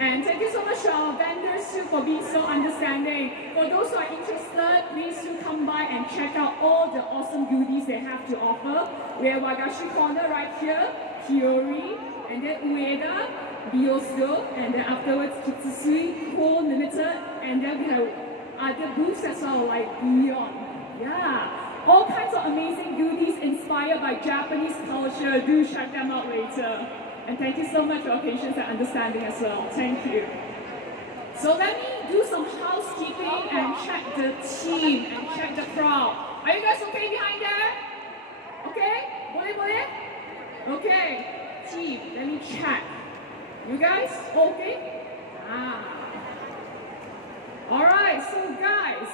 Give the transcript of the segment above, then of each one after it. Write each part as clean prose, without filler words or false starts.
And thank you so much to our vendors too for being so understanding. For those who are interested, please do come by and check out all the awesome goodies they have to offer. We have Wagashi Corner right here, Hiyori, and then Ueda, Biosto, and then afterwards Kitsusui, Core Limited, and then we have other booths as well, like Beyond. Yeah, all kinds of amazing goodies inspired by Japanese culture. Do check them out later. And thank you so much for your patience and understanding as well. Thank you. So let me do some housekeeping and check the team and check the crowd. Are you guys okay behind there? Okay? Boleh? Okay. Team, let me check. You guys okay? Alright, so guys,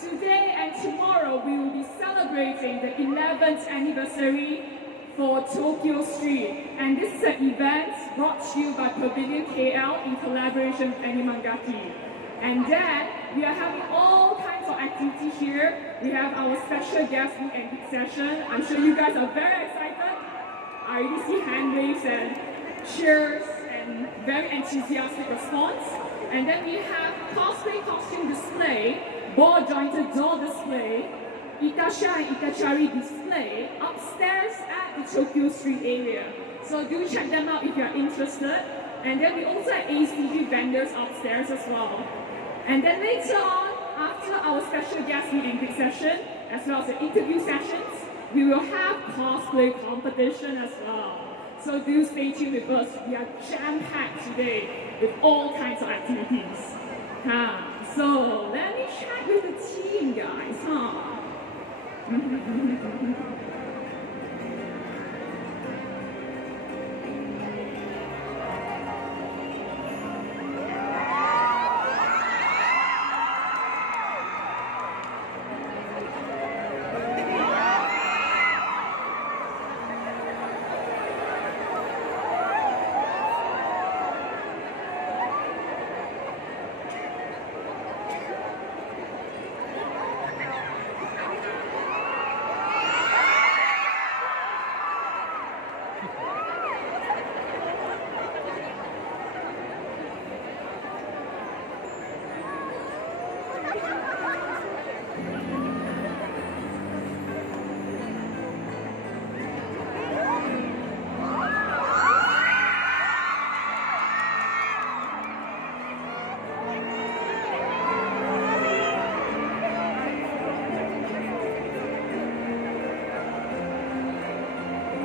today and tomorrow we will be celebrating the 11th anniversary for Tokyo Street. And this is an event brought to you by Pavilion KL in collaboration with Animangaki. And then we are having all kinds of activities here. We have our special guest meet and greet session. I'm sure you guys are very excited. I already see hand waves and cheers and very enthusiastic response. And then we have cosplay costume display, ball jointed doll display, Itasha and Itachari display upstairs at the Tokyo Street area. So do check them out if you're interested. And then we also have ACG vendors upstairs as well. And then later on, after our special guest meet and greet session, as well as the interview sessions, we will have cosplay competition as well. So do stay tuned with us. We are jam-packed today with all kinds of activities. So let me check with the team, guys.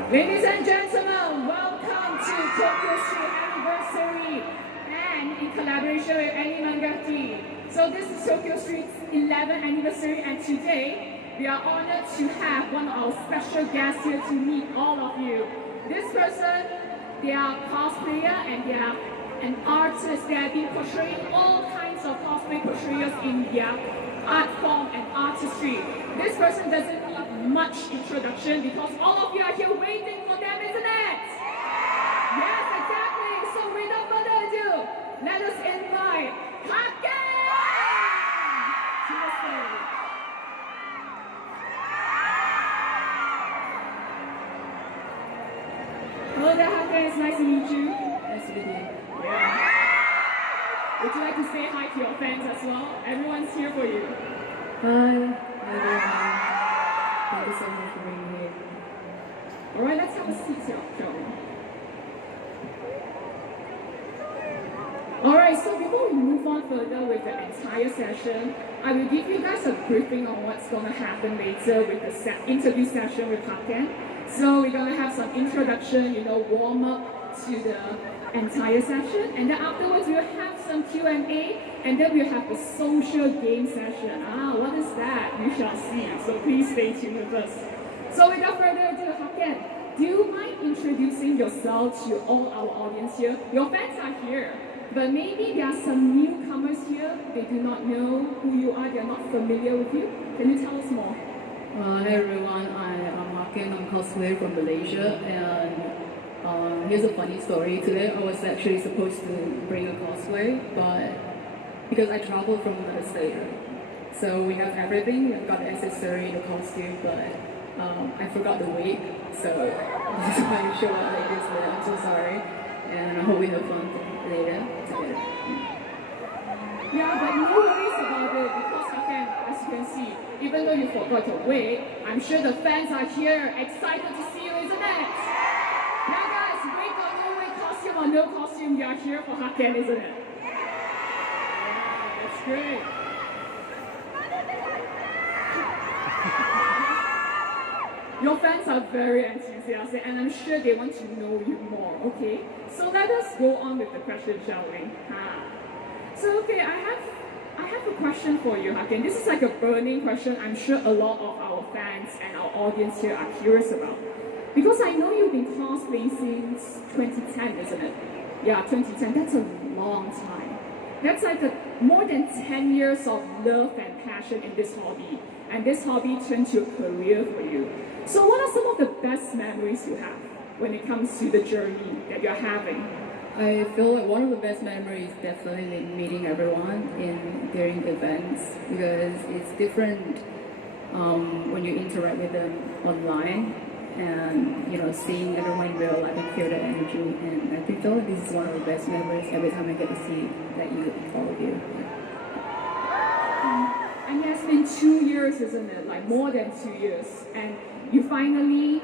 Ladies and gentlemen, welcome to Tokyo Street Anniversary and in collaboration with Animangaki. So this is Tokyo Street's 11th anniversary, and today we are honored to have one of our special guests here to meet all of you. This person, they are cosplayer and they are an artist. They have been portraying all kinds of cosplay portrayals in their art form and artistry. This person doesn't need much introduction because all of you are here waiting for them, isn't it? Yes, exactly. So without further ado, let us invite Hakken to the stage. Hello there, Hakken. It's nice to meet you. Nice to meet you. Yeah. Would you like to say hi to your fans as well? Everyone's here for you. Hi, everyone. Thank you so much for being here. Alright, let's have a seat, shall we? Alright, so before we move on further with the entire session, I will give you guys a briefing on what's going to happen later with the interview session with Hakken. So we're going to have some introduction, warm up to the entire session, and then afterwards we'll have some Q&A, and then we'll have a social game session. What is that? We shall see. So please stay tuned with us. So without further ado, Hakken, do you mind introducing yourself to all our audience here? Your fans are here, but maybe there are some newcomers here. They do not know who you are. They are not familiar with you. Can you tell us more? Hey everyone, I'm Hakken. I'm cosplayer from Malaysia, and here's a funny story. Today I was actually supposed to bring a cosplay, but because I traveled from another state, so we have everything. We've got the accessory, the costume, but I forgot the wig, so that's why I show up like this. But I'm so sorry, and I hope we have fun later together. Yeah, but no worries about it because Hakken, as you can see, even though you forgot your wig, I'm sure the fans are here excited to see you, isn't it? Yeah, guys, wig or no wig, costume or no costume, you are here for Hakken, isn't it? Yeah, that's great. Your fans are very enthusiastic and I'm sure they want to know you more, okay? So let us go on with the question, shall we? So okay, I have a question for you, Hakken. This is like a burning question I'm sure a lot of our fans and our audience here are curious about. Because I know you've been cosplaying since 2010, isn't it? Yeah, 2010, that's a long time. That's like more than 10 years of love and passion in this hobby. And this hobby turned to a career for you. So what are some of the best memories you have when it comes to the journey that you're having? I feel like one of the best memories is definitely meeting everyone during events because it's different when you interact with them online and seeing everyone in real life and feel the energy, and I feel like this is one of the best memories every time I get to see that all of you. And it has been 2 years, isn't it? Like more than 2 years, and you finally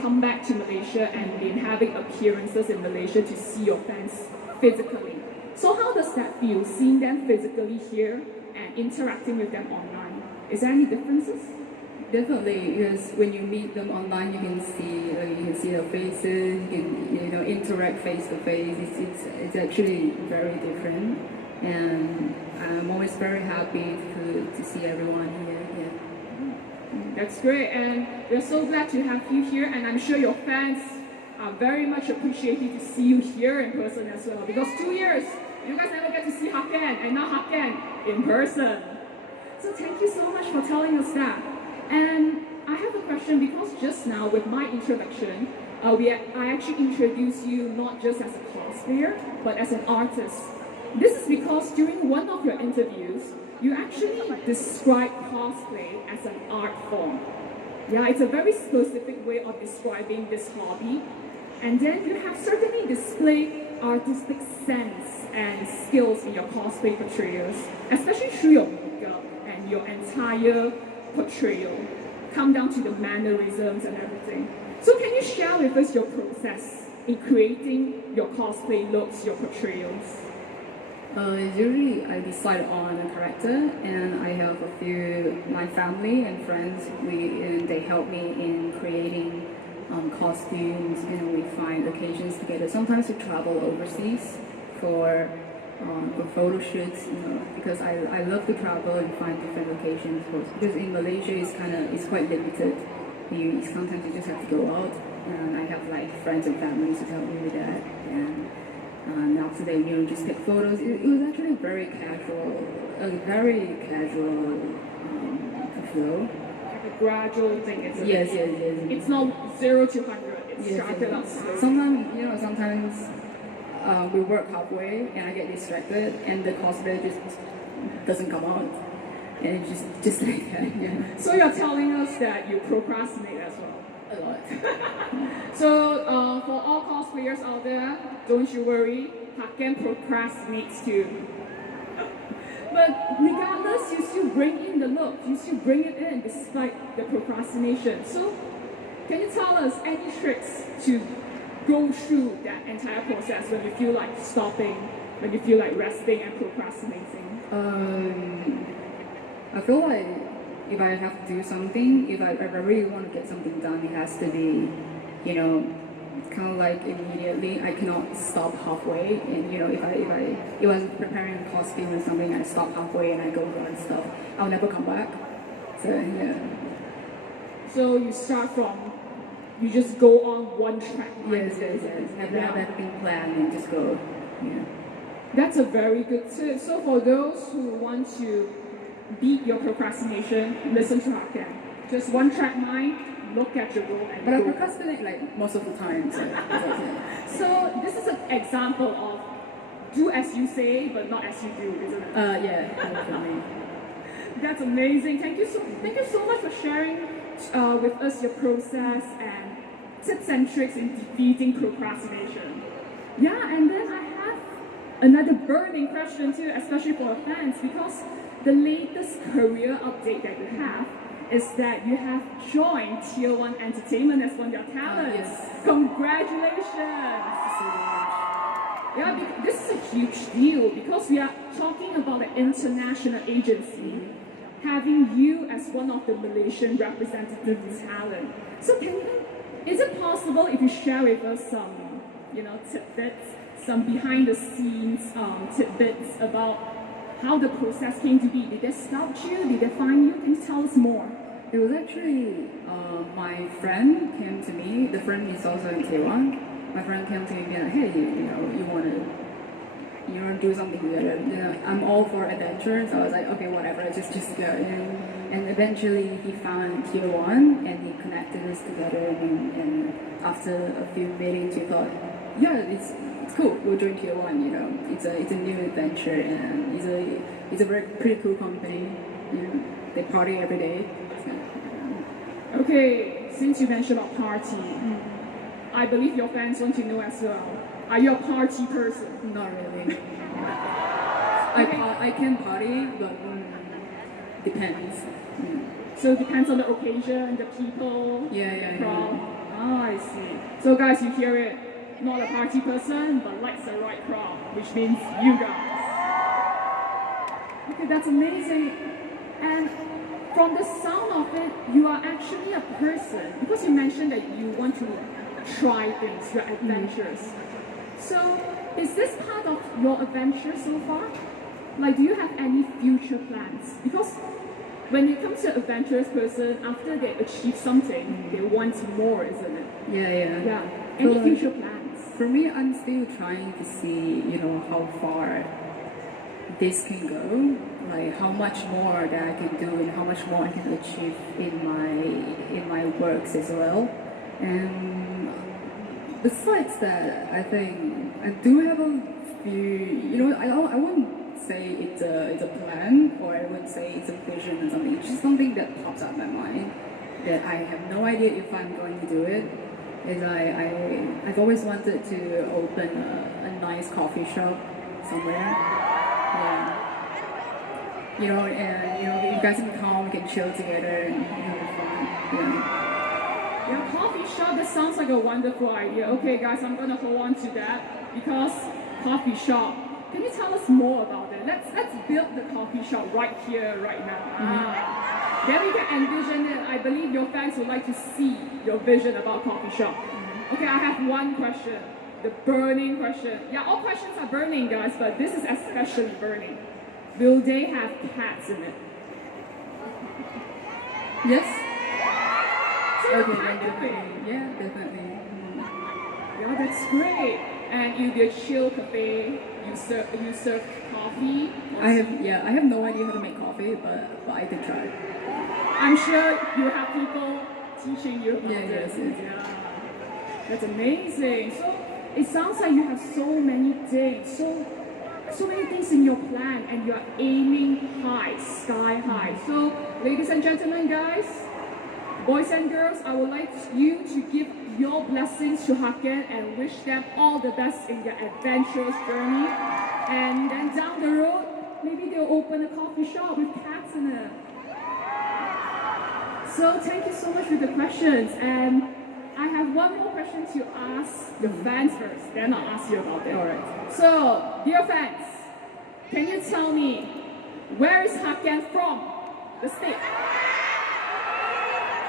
come back to Malaysia and been having appearances in Malaysia to see your fans physically. So how does that feel, seeing them physically here and interacting with them online? Is there any differences? Definitely, because when you meet them online, you can see their faces, you can interact face to face. It's actually very different, and I'm always very happy to see everyone here. Yeah. That's great, and we're so glad to have you here, and I'm sure your fans are very much appreciative to see you here in person as well, because 2 years, you guys never get to see Hakken, and now Hakken in person. So thank you so much for telling us that. And I have a question, because just now with my introduction, I actually introduced you not just as a cosplayer, but as an artist. This is because during one of your interviews, you actually describe cosplay as an art form. Yeah, it's a very specific way of describing this hobby. And then you have certainly displayed artistic sense and skills in your cosplay portrayals, especially through your makeup and your entire portrayal. Come down to the mannerisms and everything. So can you share with us your process in creating your cosplay looks, your portrayals? Usually I decide on a character, and I have a few, my family and friends, and they help me in creating costumes, and we find occasions together. Sometimes we travel overseas for photo shoots, because I love to travel and find different locations. Because in Malaysia it's quite limited. Sometimes you just have to go out, and I have like friends and families to help me with that. And after they just take photos. It was actually a very casual flow. Like a gradual thing. Yes. It's not 0 to 100. It's started out slow. Sometimes we work halfway and I get distracted and the cosplay just doesn't come out. And it's just like that. Yeah. So you're telling us that you procrastinate as well? A lot. So for all cosplayers out there, don't you worry, Hakken procrastinates too. But regardless, you still bring in the look, you still bring it in despite the procrastination. So can you tell us any tricks to go through that entire process when you feel like stopping, when you feel like resting and procrastinating? I feel like if I have to do something, if I really want to get something done, it has to be, kind of like immediately. I cannot stop halfway. And if I'm preparing a costume or something, I stop halfway and I go run stuff, I'll never come back. So yeah. So you start from, you just go on one track. Yes. Have everything planned and just go. Yeah. That's a very good tip. So for those who want to beat your procrastination, listen to Hakken. Just one track mind, look at your goal and But go. I procrastinate like most of the time. So this is an example of do as you say, but not as you do, isn't it? Yeah, definitely. That's amazing. Thank you so much for sharing with us your process and tips and tricks in defeating procrastination. Yeah, and then I have another burning question too, especially for our fans, because the latest career update that you have is that you have joined Tier 1 Entertainment as one of your talents. Yes. Congratulations! Yeah, this is a huge deal because we are talking about an international agency having you as one of the Malaysian representative talent. So is it possible if you share with us some, tidbits, some behind the scenes tidbits about how the process came to be? Did they scout you? Did they find you? Can you tell us more? It was actually my friend came to me. The friend is also in Taiwan. My friend came to me and be like, hey, you want to do something together? I'm all for adventure, so I was like, okay, whatever, just go. And eventually he found Tier 1 and he connected us together. And after a few meetings, we thought, yeah, it's cool. We'll join Tier 1. It's a new adventure and it's a pretty cool company. They party every day. So. Okay, since you mentioned about party, I believe your fans want to know as well. Are you a party person? Not really. I can party, but depends. So it depends on the occasion, the people, Yeah. crowd. Ah, I see. So guys, you hear it. Not a party person, but likes the right crowd, which means you guys. Okay, that's amazing. And from the sound of it, you are actually a person, because you mentioned that you want to try things, you're adventurous. So, is this part of your adventure so far? Like, do you have any future plans? Because when it comes to an adventurous person, after they achieve something, they want more, isn't it? Yeah. Any future plans? For me, I'm still trying to see, how far this can go, like how much more that I can do and how much more I can achieve in my works as well. And besides that, I think I do have a few, I wouldn't say it's a plan, or I wouldn't say it's a vision or something. It's just something that pops up in my mind that I have no idea if I'm going to do it. Is I've always wanted to open a nice coffee shop somewhere. Yeah. And you guys can come, we can chill together and have fun. Your coffee shop, that sounds like a wonderful idea. Okay guys, I'm gonna hold on to that because coffee shop. Can you tell us more about it? Let's build the coffee shop right here, right now. Then we can envision it. I believe your fans would like to see your vision about coffee shop. Okay, I have one question. The burning question. Yeah, all questions are burning, guys, but this is especially burning. Will they have cats in it? Yes. So Okay, cat cafe. Yeah, definitely. Yeah, that's great. And it'll be a chill cafe. You serve coffee. I have no idea how to make coffee, but I can try. I'm sure you have people teaching you about Yes. Yeah. That's amazing. So it sounds like you have so many days, so many things in your plan, and you are aiming high, sky high. So, ladies and gentlemen, guys, boys and girls, I would like you to give your blessings to Hakken and wish them all the best in their adventurous journey. And then down the road, maybe they'll open a coffee shop with cats in it. So thank you so much for the questions. And I have one more question to ask the fans first, then I'll ask you about it. Alright. So, dear fans, can you tell me, where is Hakken from? The state.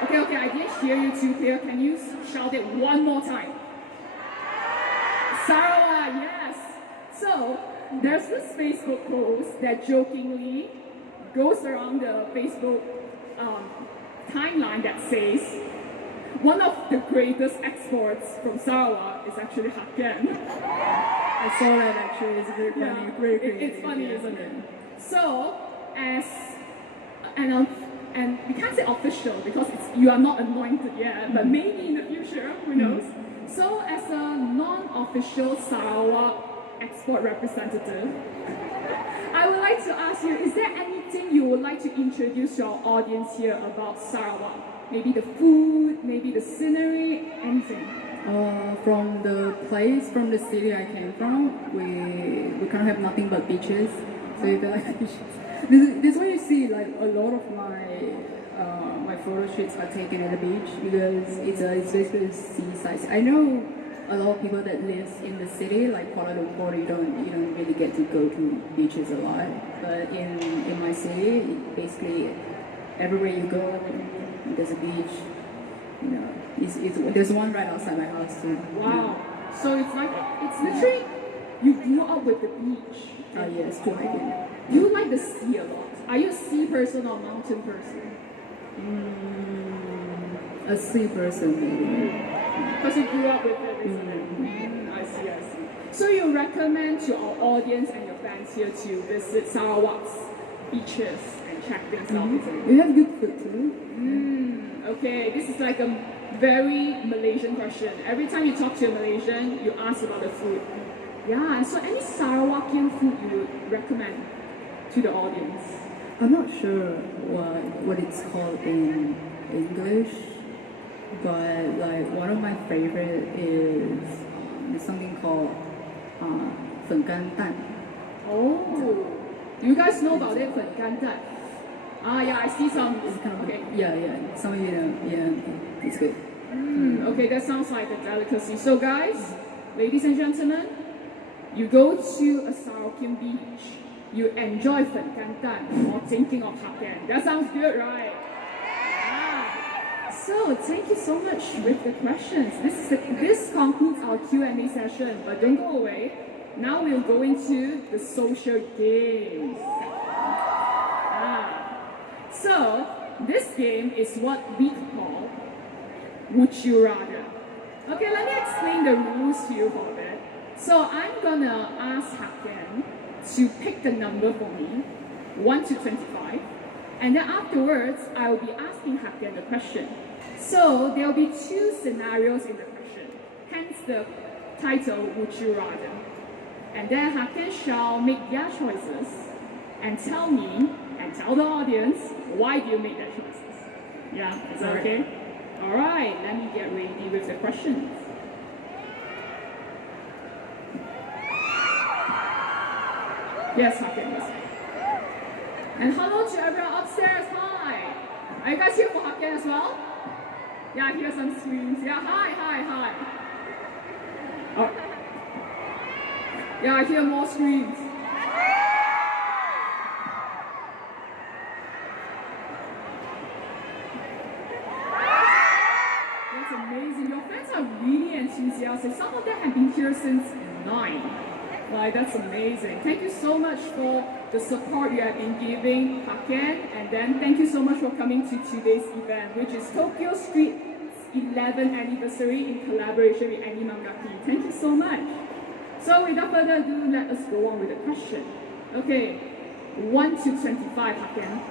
Okay, I didn't hear you too clear. Can you shout it one more time? Sarawak, yes. So, there's this Facebook post that jokingly goes around the Facebook timeline that says, one of the greatest exports from Sarawak is actually Hakken. I saw that actually. It's very funny. Very creative. It's funny, isn't it? So, and we can't say official because you are not anointed yet, but maybe in the future, who knows? So, as a non-official Sarawak export representative, I would like to ask you, is there anything you would like to introduce your audience here about Sarawak? Maybe the food, maybe the scenery, anything. From the place, from the city I came from, we kind of have nothing but beaches. So if you like beaches, this is why you see like a lot of my photo shoots are taken at the beach because it's basically seaside. I know a lot of people that live in the city, like Kuala Lumpur, you don't really get to go to beaches a lot. But in my city, basically everywhere you go, there's a beach. You know, there's one right outside my house too. Wow. So it's literally you grew up with the beach. Yes, too. You like the sea a lot. Are you a sea person or mountain person? A sea person, maybe. Because you grew up with it, isn't it? I see. So you recommend to our audience and your fans here to visit Sarawak's beaches and check things out, isn't it? We have good food too. Okay, this is like a very Malaysian question. Every time you talk to a Malaysian, you ask about the food. Yeah, so any Sarawakian food you would recommend to the audience? I'm not sure what it's called in English, but like one of my favorite is something called粉干蛋. Oh, do you guys know about it? 粉干蛋. Yeah, I see some. It's kind of okay. Some it's good. Okay, that sounds like a delicacy. So guys, ladies and gentlemen, you go to a Sarawakian beach, you enjoy 粉干蛋 or thinking of Hakken. That sounds good, right? Yeah. So thank you so much with the questions. This concludes our Q&A session, but don't go away. Now we'll go into the social games. So this game is what we call Would You Rather. Okay, let me explain the rules to you for a bit. So I'm gonna ask Hakken to pick the number for me, 1 to 25, and then afterwards I will be asking Hakken the question. So there will be two scenarios in the question, hence the title Would You Rather. And then Hakken shall make their choices and tell me and tell the audience why do you make their choices. Yeah, is that okay? Alright, let me get ready with the questions. Yes, Hakken, yes. And hello to everyone upstairs, hi! Are you guys here for Hakken as well? Yeah, I hear some screams. Yeah, hi. Oh. Yeah, I hear more screams. That's amazing. Your fans are really enthusiastic. Some of them have been here since 9. Like, that's amazing. Thank you so much for the support you have been giving Hakken, and then thank you so much for coming to today's event, which is Tokyo Street's 11th anniversary in collaboration with Annie Mangaki. Thank you so much. So without further ado, let us go on with the question. Okay, 1 to 25, Hakken.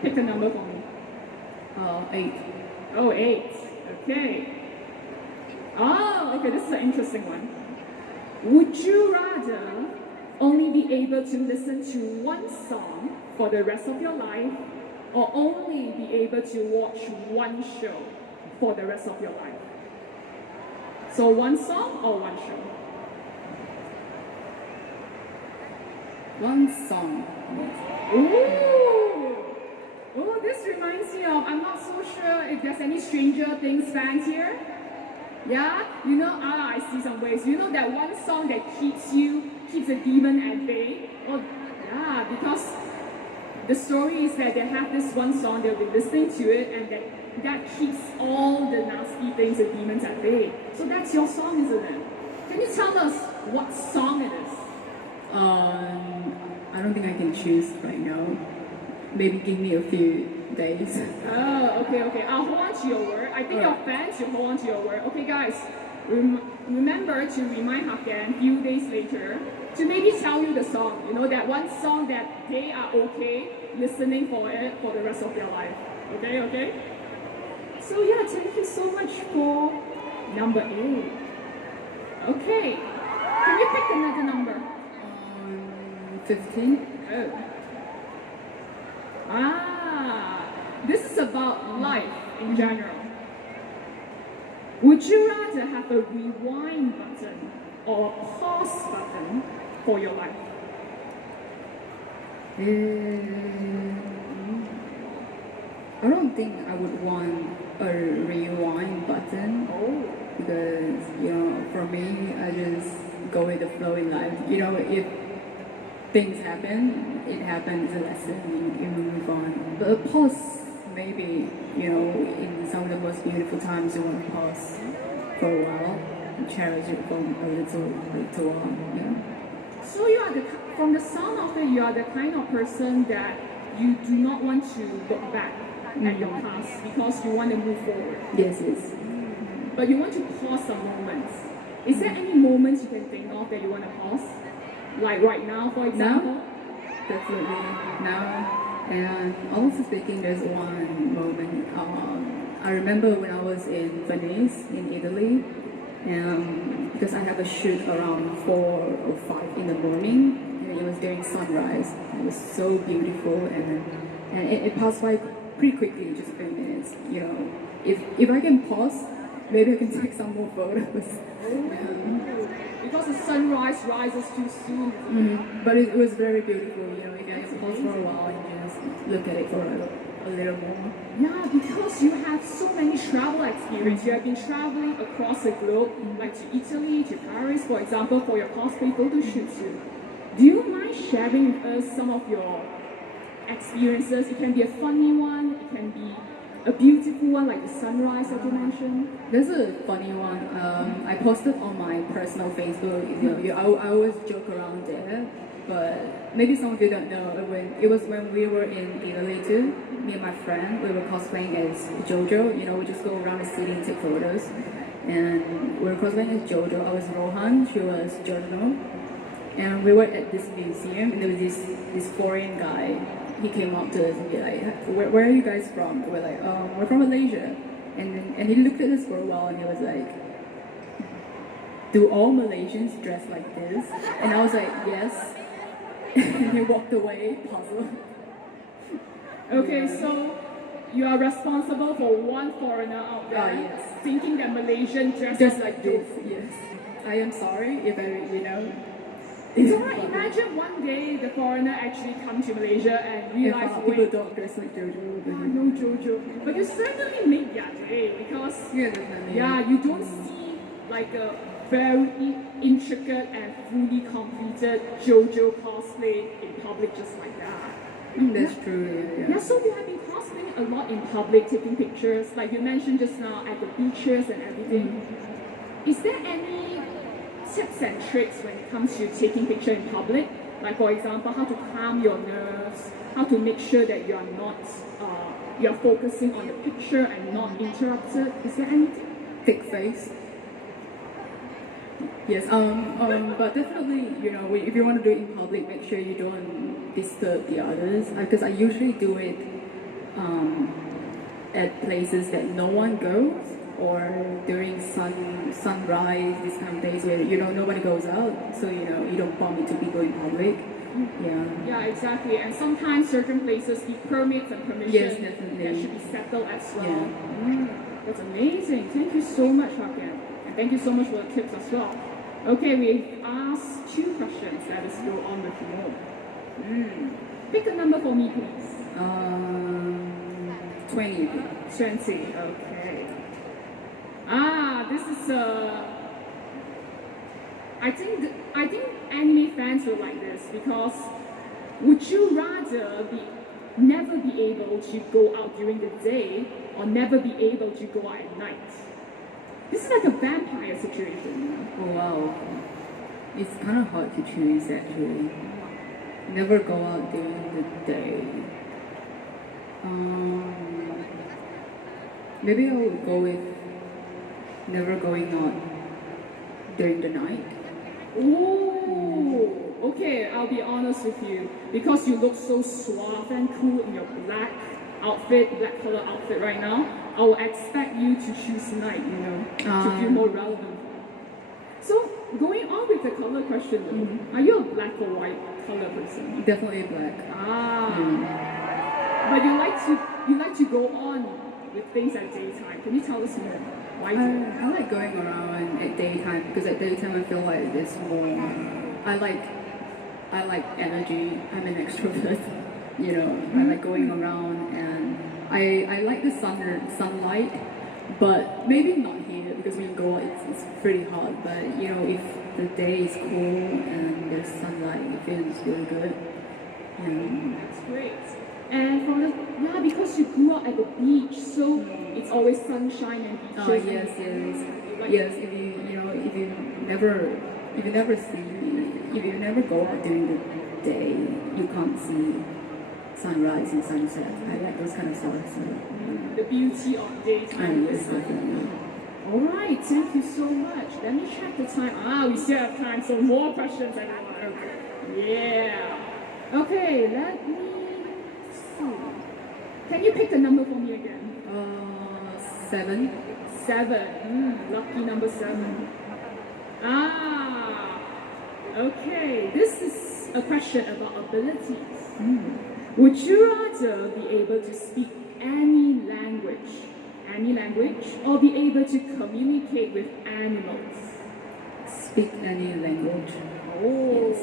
Pick a number for me. 8. Oh, 8. Okay. Oh, okay, this is an interesting one. Would you rather only be able to listen to one song for the rest of your life, or only be able to watch one show for the rest of your life? So one song or one show? One song. Ooh! Oh, this reminds me of, I'm not so sure if there's any Stranger Things fans here. Yeah? You know, I see some ways. You know that one song that keeps a demon at bay? Well, yeah, because the story is that they have this one song, they'll be listening to it, and that keeps all the nasty things, the demons at bay. So that's your song, isn't it? Can you tell us what song it is? I don't think I can choose right now. Maybe give me a few days. Oh, okay. I'll hold on to your word. I think your fans should hold on to your word. Okay, guys, remember to remind Hakken a few days later to maybe tell you the song. You know, that one song that they are okay listening for it for the rest of their life. Okay? So yeah, thank you so much for number 8. Okay, can you pick another number? 15. Oh. This is about life in general. Would you rather have a rewind button or a pause button for your life? I don't think I would want a rewind button. Because, for me, I just go with the flow in life. If things happen, it happens, a lesson, you move on. But a pause, maybe, in some of the most beautiful times, you want to pause for a while and cherish it for a little while. So you are from the sound of it, you are the kind of person that you do not want to look back at your past because you want to move forward. Yes. But you want to pause some moments. Is there any moments you can think of that you want to pause? Like right now, for example? Now? Definitely. Now. And also speaking, there's one moment. I remember when I was in Venice, in Italy, because I have a shoot around 4 or 5 in the morning, and it was during sunrise. It was so beautiful, and it passed by pretty quickly, just a few minutes. If I can pause, maybe I can take some more photos. Because the sunrise rises too soon. But it was very beautiful. You can pause for a while and just look at it for a little more. Yeah, because you have so many travel experience. You have been traveling across the globe, like to Italy, to Paris, for example, for your cosplay photo shoots. Do you mind sharing with us some of your experiences? It can be a funny one, it can be a beautiful one like the sunrise that you mentioned. There's a funny one. I posted on my personal Facebook. I always joke around there, but maybe some of you don't know. When we were in Italy too, me and my friend, we were cosplaying as JoJo. We just go around the city and take photos. And we were cosplaying as JoJo. I was Rohan, she was Giorno. And we were at this museum, and there was this foreign guy. He came up to us and be like, where are you guys from? We're like, we're from Malaysia. And he looked at us for a while and he was like, do all Malaysians dress like this? And I was like, yes. And he walked away, puzzled. Okay, so you are responsible for one foreigner out there yes. thinking that Malaysian dress Just like this, this. yes. I am sorry if It's alright, imagine one day the foreigner actually come to Malaysia and realize, people don't dress like JoJo. no JoJo. But you certainly make their day because Definitely. you don't see like a very intricate and fully completed JoJo cosplay in public just like that. That's true. Yeah, so you have been cosplaying a lot in public, taking pictures, like you mentioned just now, at the beaches and everything. Is there any tips and tricks when it comes to taking picture in public? Like for example, how to calm your nerves, how to make sure that you are not, you are focusing on the picture and not interrupted. Is there anything? Thick face. Yes, but definitely, if you want to do it in public, make sure you don't disturb the others. Because I usually do it at places that no one goes, or during sunrise, these kind of days where nobody goes out, so you don't bump into people in public. Yeah, exactly. And sometimes certain places need permits and permissions. Yes, definitely. That should be settled as well. Yeah. That's amazing. Thank you so much, Hakken. And thank you so much for the tips as well. Okay, we've asked 2 questions. Let us go on with more. Pick a number for me, please. 20. 20. Okay. This is I think anime fans will like this because would you rather never be able to go out during the day or never be able to go out at night? This is like a vampire situation. Oh wow. It's kind of hard to choose actually. Never go out during the day. Maybe I would go with never going out during the night. Ooh, okay, I'll be honest with you. Because you look so suave and cool in your black color outfit right now, I will expect you to choose night, to feel more relevant. So, going on with the color question though, are you a black or white color person? Definitely black. But you like to go on with things at daytime? Can you tell us more? Why do I like going around at daytime because at daytime I feel like there's more. I like energy. I'm an extrovert. You know, I like going around and I like the sunlight, but maybe not here because when you go out it's pretty hot. But you know, if the day is cool and there's sunlight, it feels really good. That's great. And from the because you grew up at the beach, so it's always sunshine and beaches. Yes. If you never go out during the day, you can't see sunrise and sunset. I like those kind of stuff. So. The beauty of daytime. Yes, definitely. All right, thank you so much. Let me check the time. We still have time, so more questions. Yeah. Okay, let me see. Can you pick the number for me again? 7. 7. Lucky number 7. Okay. This is a question about abilities. Would you rather be able to speak any language, or be able to communicate with animals? Speak any language. Oh. Yes.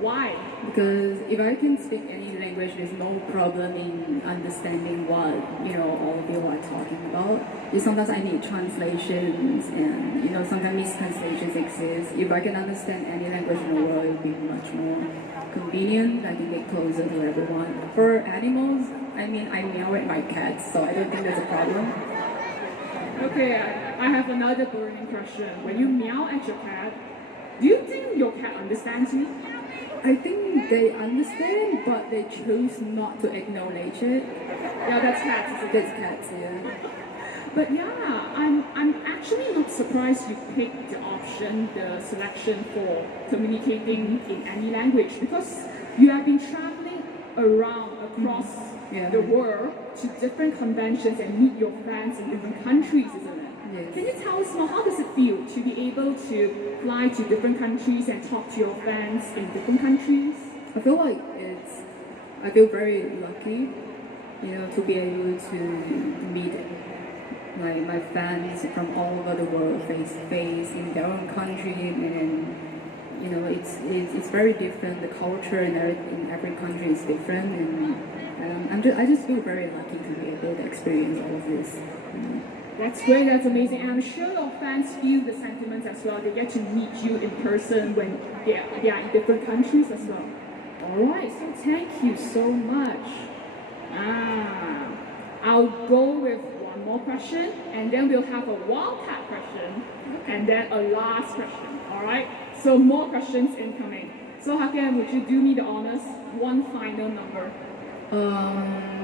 Why? Because if I can speak any language, there's no problem in understanding what all of you are talking about. Sometimes I need translations, and sometimes mistranslations exist. If I can understand any language in the world, it would be much more convenient. I can get closer to everyone. For animals, I meow at my cats, so I don't think there's a problem. Okay, I have another burning question. When you meow at your cat, do you think your cat understands you? I think they understand, but they choose not to acknowledge it. Yeah, that's cats. That's cats, yeah. But yeah, I'm actually not surprised you picked the selection for communicating in any language, because you have been traveling across the world to different conventions and meet your fans in different countries, isn't it? Yes. Can you tell us more, how does it feel to be able to fly to different countries and talk to your fans in different countries? I feel very lucky, to be able to meet my fans from all over the world face to face in their own country, and it's very different. The culture in every country is different, and I just feel very lucky to be able to experience all of this. That's great, that's amazing. And I'm sure your fans feel the sentiments as well. They get to meet you in person when they are in different countries as well. Alright, so thank you so much. I'll go with one more question, and then we'll have a wildcat question, and then a last question. Alright? So more questions incoming. So Hakken, would you do me the honors? One final number.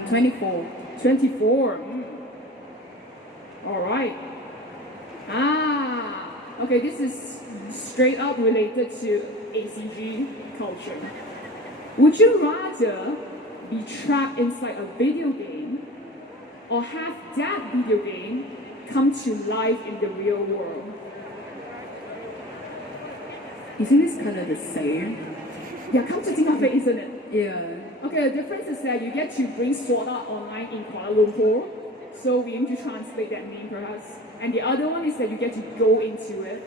24. 24. All right. Okay, this is straight up related to ACG culture. Would you rather be trapped inside a video game, or have that video game come to life in the real world? Isn't this kind of the same? Yeah, come to think of it, isn't it? Yeah. Okay, the difference is that you get to bring Sword Art Online in Kuala Lumpur, so we aim to translate that name perhaps. And the other one is that you get to go into it.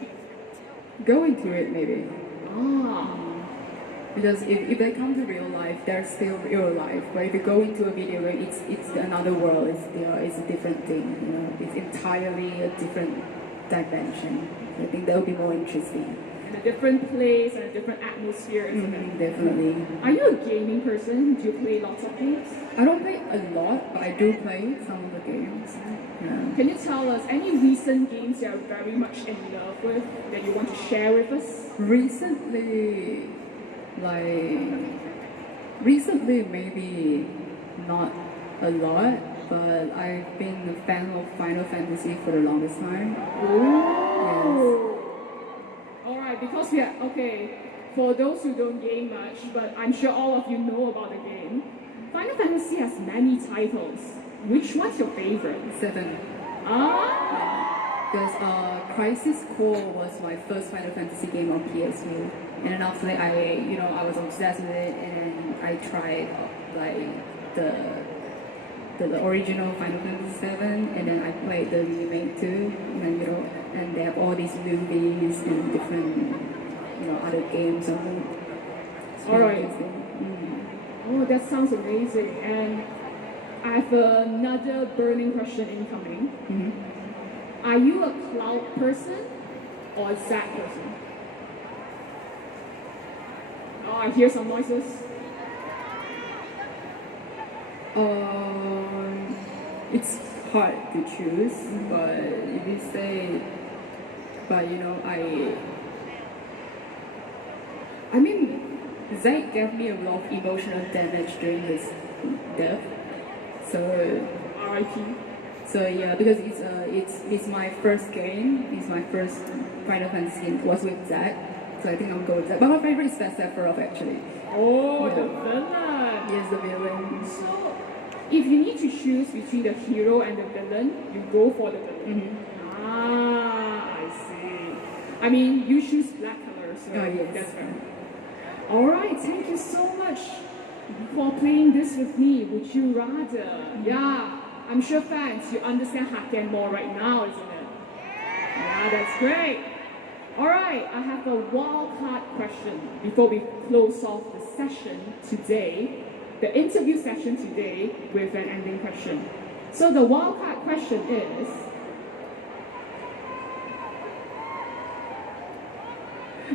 Go into it, maybe. Because if they come to real life, they're still real life. But if you go into a video game, it's another world. It's a different thing. It's entirely a different dimension. I think that would be more interesting. And a different place and a different atmosphere, isn't it? Definitely. Are you a gaming person? Do you play lots of games? I don't play a lot, but I do play some of the games. Yeah. Can you tell us any recent games you are very much in love with that you want to share with us? Recently, maybe not a lot, but I've been a fan of Final Fantasy for the longest time. Ooh. Yes. Alright, because for those who don't game much, but I'm sure all of you know about the game, Final Fantasy has many titles. Which one's your favorite? 7. Because Crisis Core was my first Final Fantasy game on PS2, and then after that I was obsessed with it, and I tried the original Final Fantasy VII, and then I played the remake too. And then, and they have all these movies and different, other games on it. All right. Oh, that sounds amazing. And I have another burning question incoming. Are you a cloud person or a sad person? Oh, I hear some noises. It's hard to choose, but if you say, I mean, Zack gave me a lot of emotional damage during his death. So R.I.P. So yeah, because it's my first game. It's my first Final Fantasy game. It was with Zack. So I think I'm going with Zack. But my favorite is Sephiroth actually. Oh, yeah. The villain. Yes, the villain. So, if you need to choose between the hero and the villain, you go for the villain. I see. I mean, you choose black color, so yes. that's fair. Alright, thank you so much for playing this with me. Would you rather? Yeah, I'm sure fans, you understand Hakken more right now, isn't it? Yeah, that's great. Alright, I have a wildcard question before we close off the session today, the interview session today with an ending question. So the wildcard question is,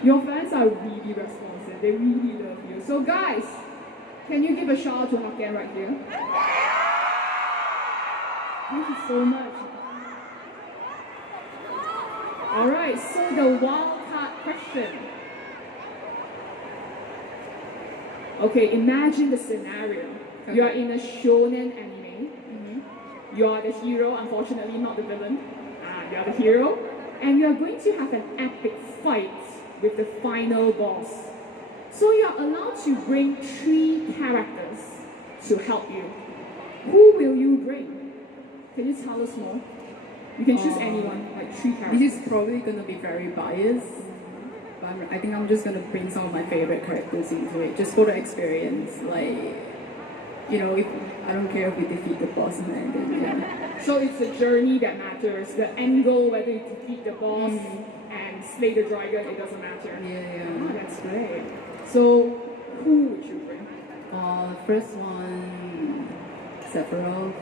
your fans are really responsive, they really love you. So guys, can you give a shout out to Hakken right here? Thank you so much. Alright, so the wildcard question. Okay, imagine the scenario. You are in a shonen anime. You are the hero, unfortunately not the villain. You are the hero. And you are going to have an epic fight with the final boss. So you are allowed to bring 3 characters to help you. Who will you bring? Can you tell us more? You can choose anyone, like 3 characters. This is probably going to be very biased, but I think I'm just going to bring some of my favorite characters into it, just for the experience. Like, if I don't care if we defeat the boss and then yeah. So it's the journey that matters, the angle, whether you defeat the boss and slay the dragon, it doesn't matter. Yeah. Oh, that's great. So, who would you bring? First one, Sephiroth,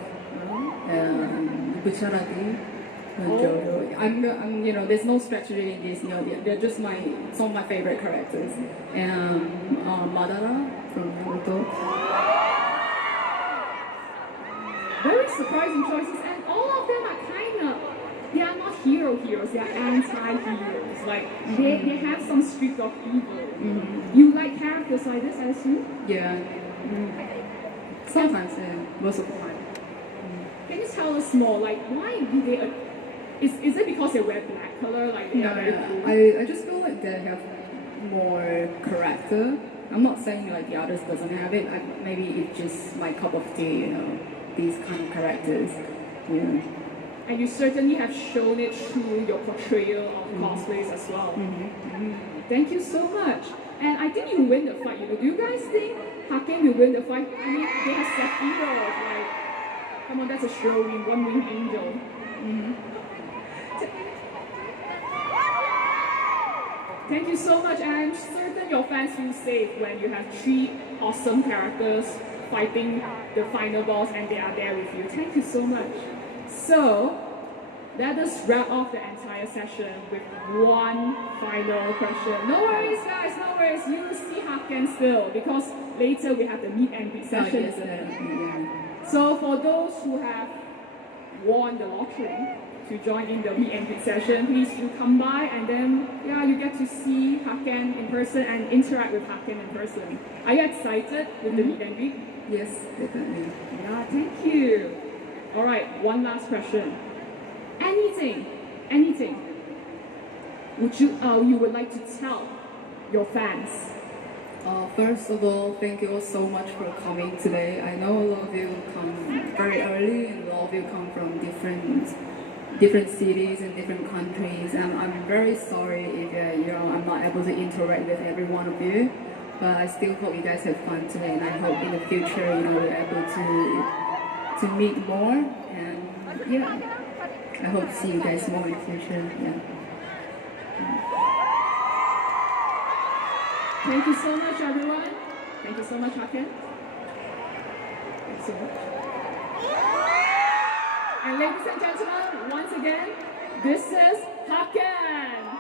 Bucharati, and Jojo. I'm, there's no strategy in this. They're just some of my favorite characters. And Madara from Naruto. Very surprising choices, and all of them are they are not heroes, they are anti-heroes. Like, they have some streak of evil. You like characters like this, I assume? Yeah. Sometimes, most of the time. Can you tell us more, like, why do they, is it because they wear black color, like they are very cool? I just feel like they have more character. I'm not saying like the others doesn't have it, maybe it's just my cup of tea, these kind of characters. Yeah. And you certainly have shown it through your portrayal of cosplays as well. Thank you so much. And I think you win the fight. Do you guys think Hakken will win the fight? I mean, they have Sephiroth, like, come on, that's a show win, one-wing angel. Thank you so much, and I'm certain your fans feel safe when you have 3 awesome characters fighting the final boss and they are there with you. Thank you so much. So, let us wrap off the entire session with one final question. No worries guys, no worries. You will see Hakken still because later we have the meet and greet session, isn't it? So for those who have won the lottery to join in the meet and greet session, please do come by and then you get to see Hakken in person and interact with Hakken in person. Are you excited with the meet and greet? Yes, definitely. Yeah, thank you. Alright, one last question. Anything would you would like to tell your fans? First of all, thank you all so much for coming today. I know a lot of you come very early and a lot of you come from different cities and different countries, and I'm very sorry if I'm not able to interact with every one of you, but I still hope you guys have fun today, and I hope in the future we're able to meet more, and yeah, I hope to see you guys more in the future. Yeah. Thank you so much, everyone. Thank you so much, Hakken. Thanks so much. And ladies and gentlemen, once again, this is Hakken.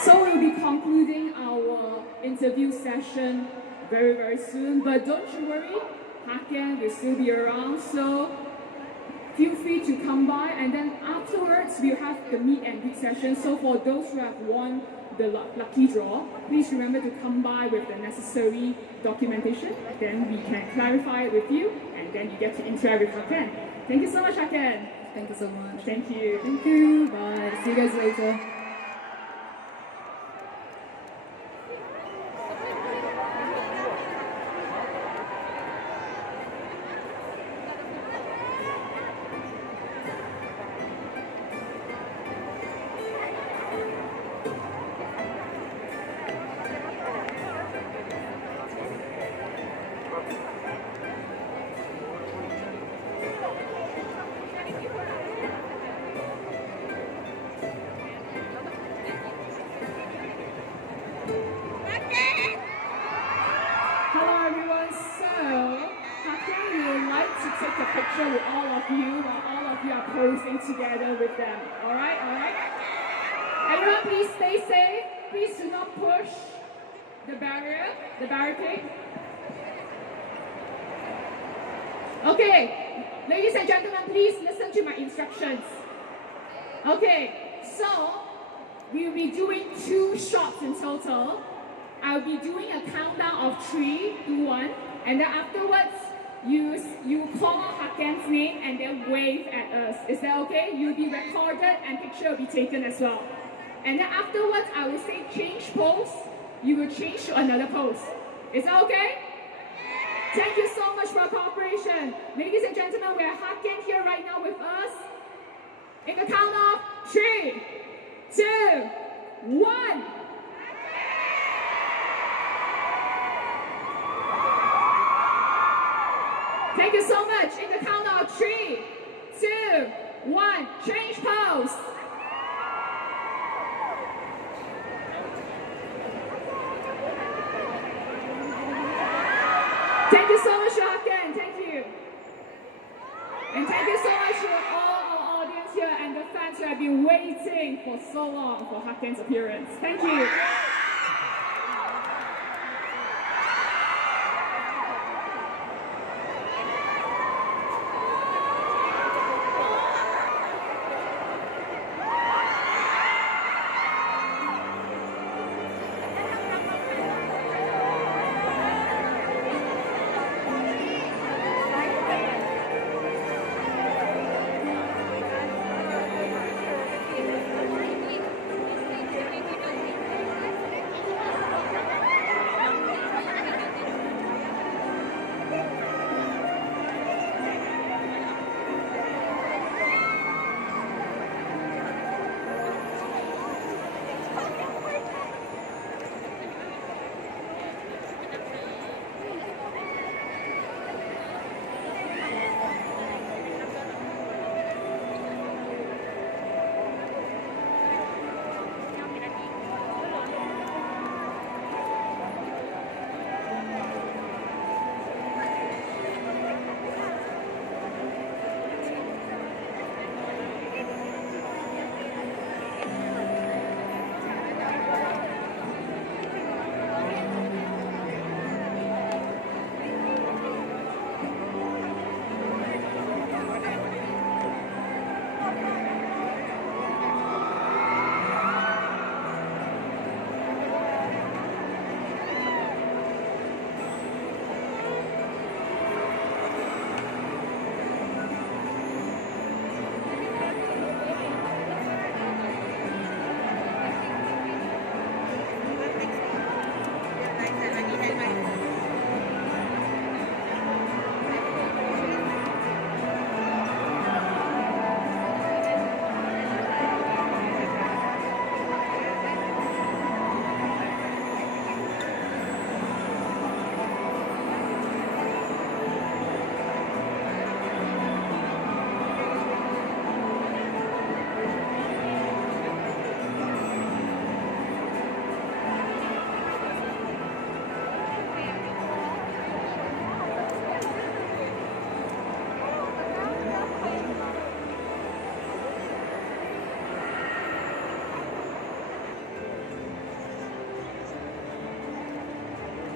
So we'll be concluding our interview session very, very soon. But don't you worry, Hakken will still be around. So feel free to come by, and then afterwards we'll have the meet and greet session. So for those who have won the lucky draw, please remember to come by with the necessary documentation. Then we can clarify it with you, and then you get to interact with Hakken. Thank you so much, Hakken. Thank you so much. Thank you. Thank you. Bye. See you guys later. Hello everyone, so Hakken would like to take a picture with all of you while all of you are posing together with them. Alright, alright? Everyone please stay safe. Please do not push the barricade. Okay, ladies and gentlemen, please listen to my instructions. Okay, so we'll be doing 2 shots in total. I'll be doing a countdown of 3, 2, 1, and then afterwards, you call Hakken's name and then wave at us. Is that okay? You'll be recorded and picture will be taken as well. And then afterwards, I will say change pose. You will change to another pose. Is that okay? Thank you so much for your cooperation. Ladies and gentlemen, we have Hakken here right now with us. In the count of 3, 2, 1. Thank you so much. In the count of 3, 2, 1, change pose. Thank you so much, Hakken. Thank you. And thank you so much to all our audience here and the fans who have been waiting for so long for Hakken's appearance. Thank you.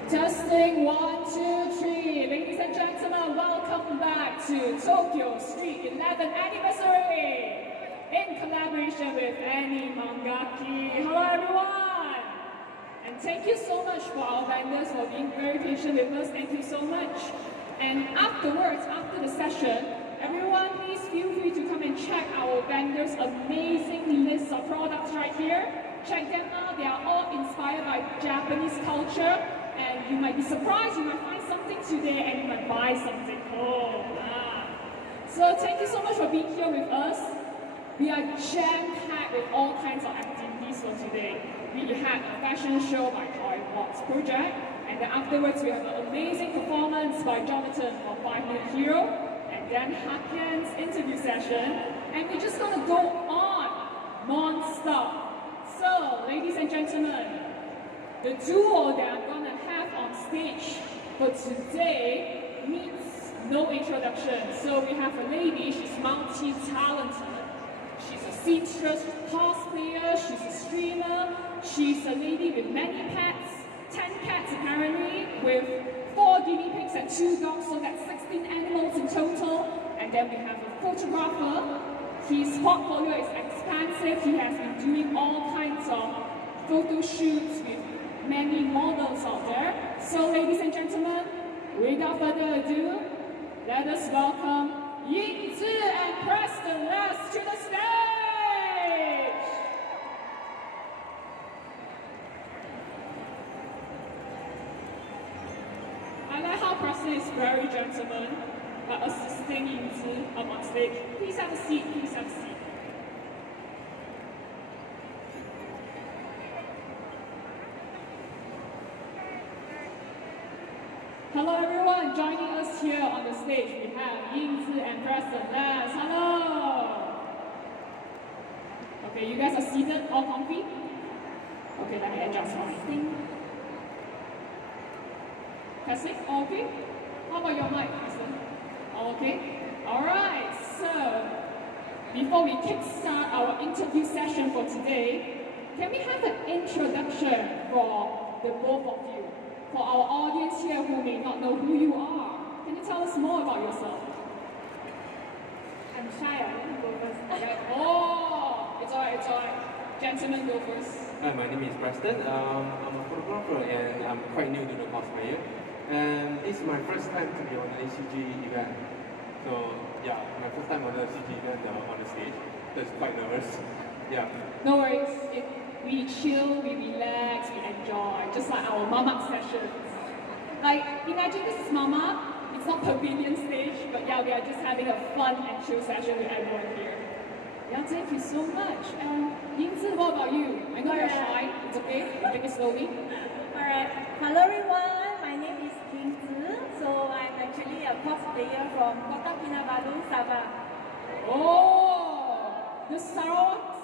Testing 1, 2, 3. Ladies and gentlemen, welcome back to Tokyo Street 11th anniversary in collaboration with Annie Mangaki. Hello everyone! And thank you so much for our vendors for being very patient with us. Thank you so much. And afterwards, after the session, everyone please feel free to come and check our vendors' amazing list of products right here. Check them out. They are all inspired by Japanese culture. And you might be surprised, you might find something today and you might buy something. So thank you so much for being here with us. We are jam-packed with all kinds of activities for today. We had a fashion show by Toy Box Project, and then afterwards we have an amazing performance by Jonathan from 5 Minute Hero, and then Hakken's interview session, and we're just gonna go on non-stop. So, ladies and gentlemen, the duo that I'm gonna have on stage for today needs no introduction. So we have a lady, she's multi-talented. She's a seamstress, she's a cosplayer, she's a streamer, she's a lady with many pets, 10 cats apparently, with 4 guinea pigs and 2 dogs, so that's 16 animals in total. And then we have a photographer. His portfolio is expansive. He has been doing all kinds of photo shoots with many models out there. So ladies and gentlemen, without further ado, let us welcome YingTze and Preston last to the stage! I like how Preston is very gentleman, assisting YingTze up on stage. Please have a seat, please have a seat. Hello everyone, joining us here on the stage, we have YingTze and Preston. Yes, hello! Okay, you guys are seated, all comfy? Okay, let me adjust my thing. Testing, all okay? How about your mic, Preston? All okay? Alright, so before we kickstart our interview session for today, can we have an introduction for the both of you? For our audience here who may not know who you are, can you tell us more about yourself? I'm shy, I want to go first. Oh, it's alright. Gentlemen, go first. Hi, my name is Preston. I'm a photographer and I'm quite new to the cosplayer. And this is my first time to be on an ACG event. So yeah, my first time on the ACG event on the stage. So it's quite nervous. Yeah. No worries. We chill, we relax, we enjoy, just like our Mama sessions. Like, imagine this is Mama, it's not pavilion stage, but yeah, we are just having a fun and chill session with everyone here. Yeah, thank you so much. YingTze, what about you? I know you're shy, it's okay, take it slowly. Alright, hello everyone, my name is YingTze. So I'm actually a cosplayer from Kota Kinabalu, Sabah. Oh, the Sarawak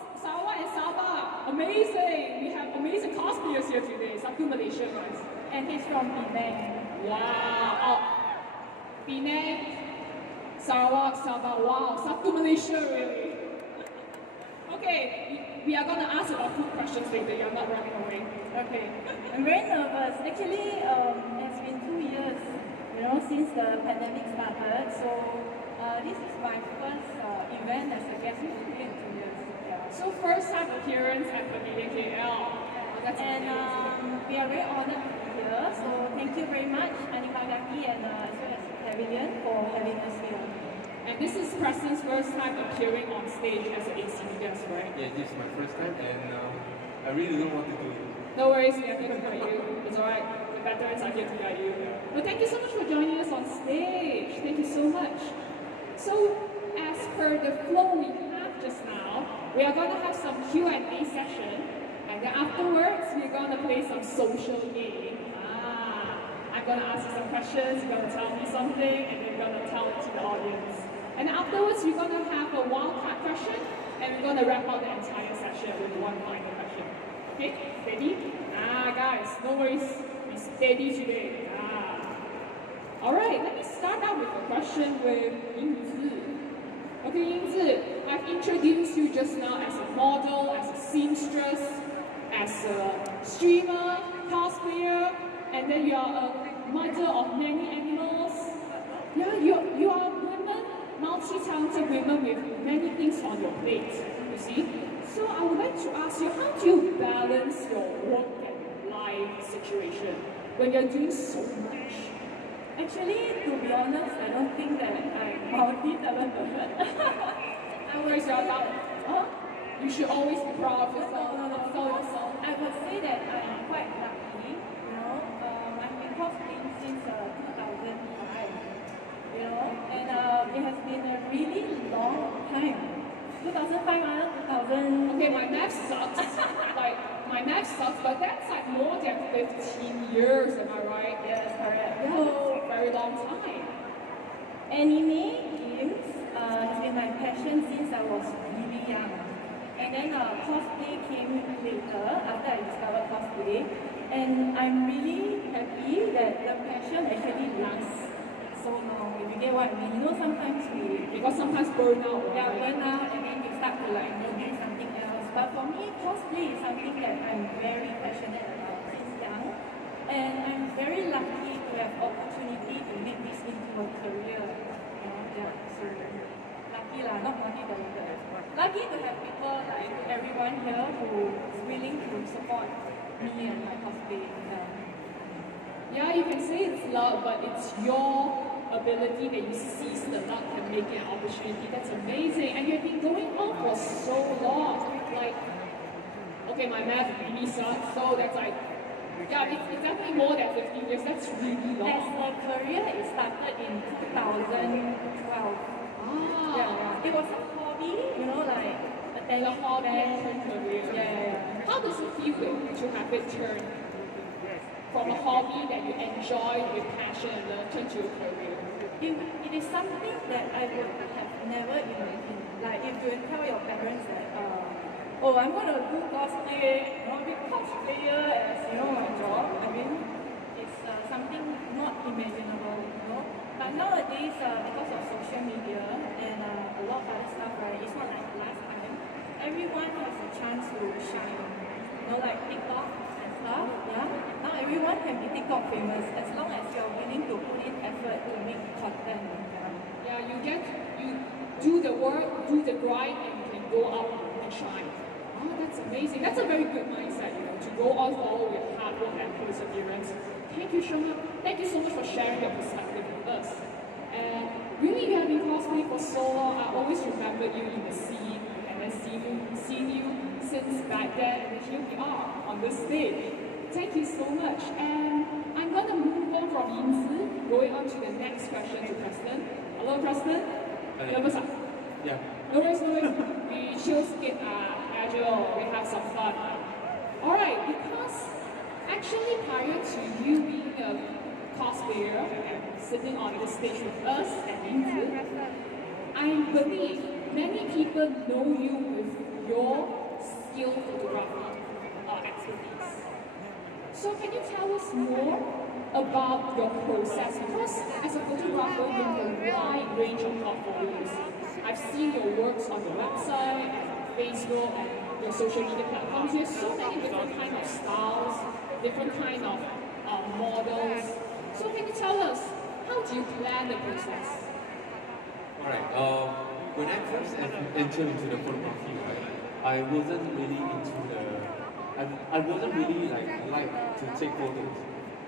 and Sabah, amazing! We have amazing cosplayers here today. Sabtu Malaysia, guys. And he's from Penang. Wow! Penang, Sarawak, Sabah, wow, Sabtu Malaysia, really. Okay, we are gonna ask about food questions later, you're not running away. Okay, I'm very nervous. Actually, it's been 2 years, since the pandemic started. So this is my first event as a guest speaker in 2 years. So first time appearance at Pavilion KL. Oh, that's amazing. We are very honored to be here. So thank you very much, Animagaki and as well as Pavilion for having us here. And this is Preston's first time appearing on stage as an ACG guest, right? Yeah, this is my first time and I really don't want to do it. No worries, we are here to guide you. It's alright, the veterans are here to guide you. But thank you so much for joining us on stage. Thank you so much. So, as per the flow we have just now, we are going to have some Q&A session, and then afterwards, we're going to play some social game. I'm going to ask you some questions, you're going to tell me something, and then you're going to tell it to the audience. And afterwards, we're going to have a wildcard question, and we're going to wrap up the entire session with one final question. Okay, steady? Guys, no worries, be steady today. Alright, let me start out with a question with YingTze. Okay, YingTze, I've introduced you just now as a model, as a seamstress, as a streamer, cosplayer, and then you are a mother of many animals. Yeah, you are a woman, multi-talented woman with many things on your plate, you see. So I would like to ask you, how do you balance your work and life situation when you're doing so much? Actually, to be honest, I don't think that I'm multi-talented. I would Raise your hand. huh? You should always be proud of yourself. I would say that I'm quite lucky, you know. I've been cosplaying since 2005, you know, and it has been a really long time. 2005, 2000. Okay, my math sucks. My math sucks, but that's like more than 15 years, am I right? Yes, correct. Yeah, that's a very long time. Anime games has been my passion since I was really young. And then cosplay came later after I discovered cosplay. And I'm really happy that the passion actually lasts so long, if you get what I mean. You know, sometimes Because sometimes burnout, yeah, right? burn out and then you start to like do something else. But for me, cosplay is something that I'm very passionate about since young. And I'm very lucky to have opportunity to make this into a career. You know, yeah, so lucky lah, not multi-talented. Lucky to have people like everyone here who is willing to support me and my cosplay. Yeah, you can say it's luck, but it's your ability that you seize the luck and make it an opportunity. That's amazing. And you've been going on for so long. Like, okay, my math really sucks, so that's like, yeah, it's definitely more than 15 years. That's really long. As a career, it started in 2012. Ah, Yeah. It was a hobby, you know, like and a hobby and a career. Yeah. How does it feel to have it turn from a hobby that you enjoy with passion and love turn to a career? It is something that I would have never imagined. Like if you tell your parents that, oh, I'm gonna do cosplay, be cosplayer as my job. I mean, it's something not imaginable, you know. But nowadays, because of social media and a lot of other stuff, right? It's not like last time. Everyone has a chance to shine. You know, like TikTok and stuff. Yeah. Now everyone can be TikTok famous as long as you're willing to put in effort to make content. Yeah, you do the work, do the grind, and you can go out and shine. Oh, that's amazing. That's a very good mindset, to go all forward with hard work and perseverance. Thank you so much. Thank you so much for sharing your perspective with us. And really, you have been cosplaying for so long. I always remember you in the scene, and then seeing you since back then, and here we are on this stage. Thank you so much. And I'm going to move on from YingTze, going on to the next question to Preston. Hello, Preston. Nervous? Yeah. No worries. We chill, skip, casual, we have some fun. Alright, because actually prior to you being a cosplayer and sitting on the stage with us at YingTze, I believe many people know you with your skill photography expertise. So can you tell us more about your process? Because as a photographer, you have a wide range of portfolios. I've seen your works on your website, Facebook, and your social media platforms. There's so many different kind of styles, different kind of models. So can you tell us, how do you plan the process? Alright, when I first entered into the photography, right, I wasn't really into I wasn't really like to take photos.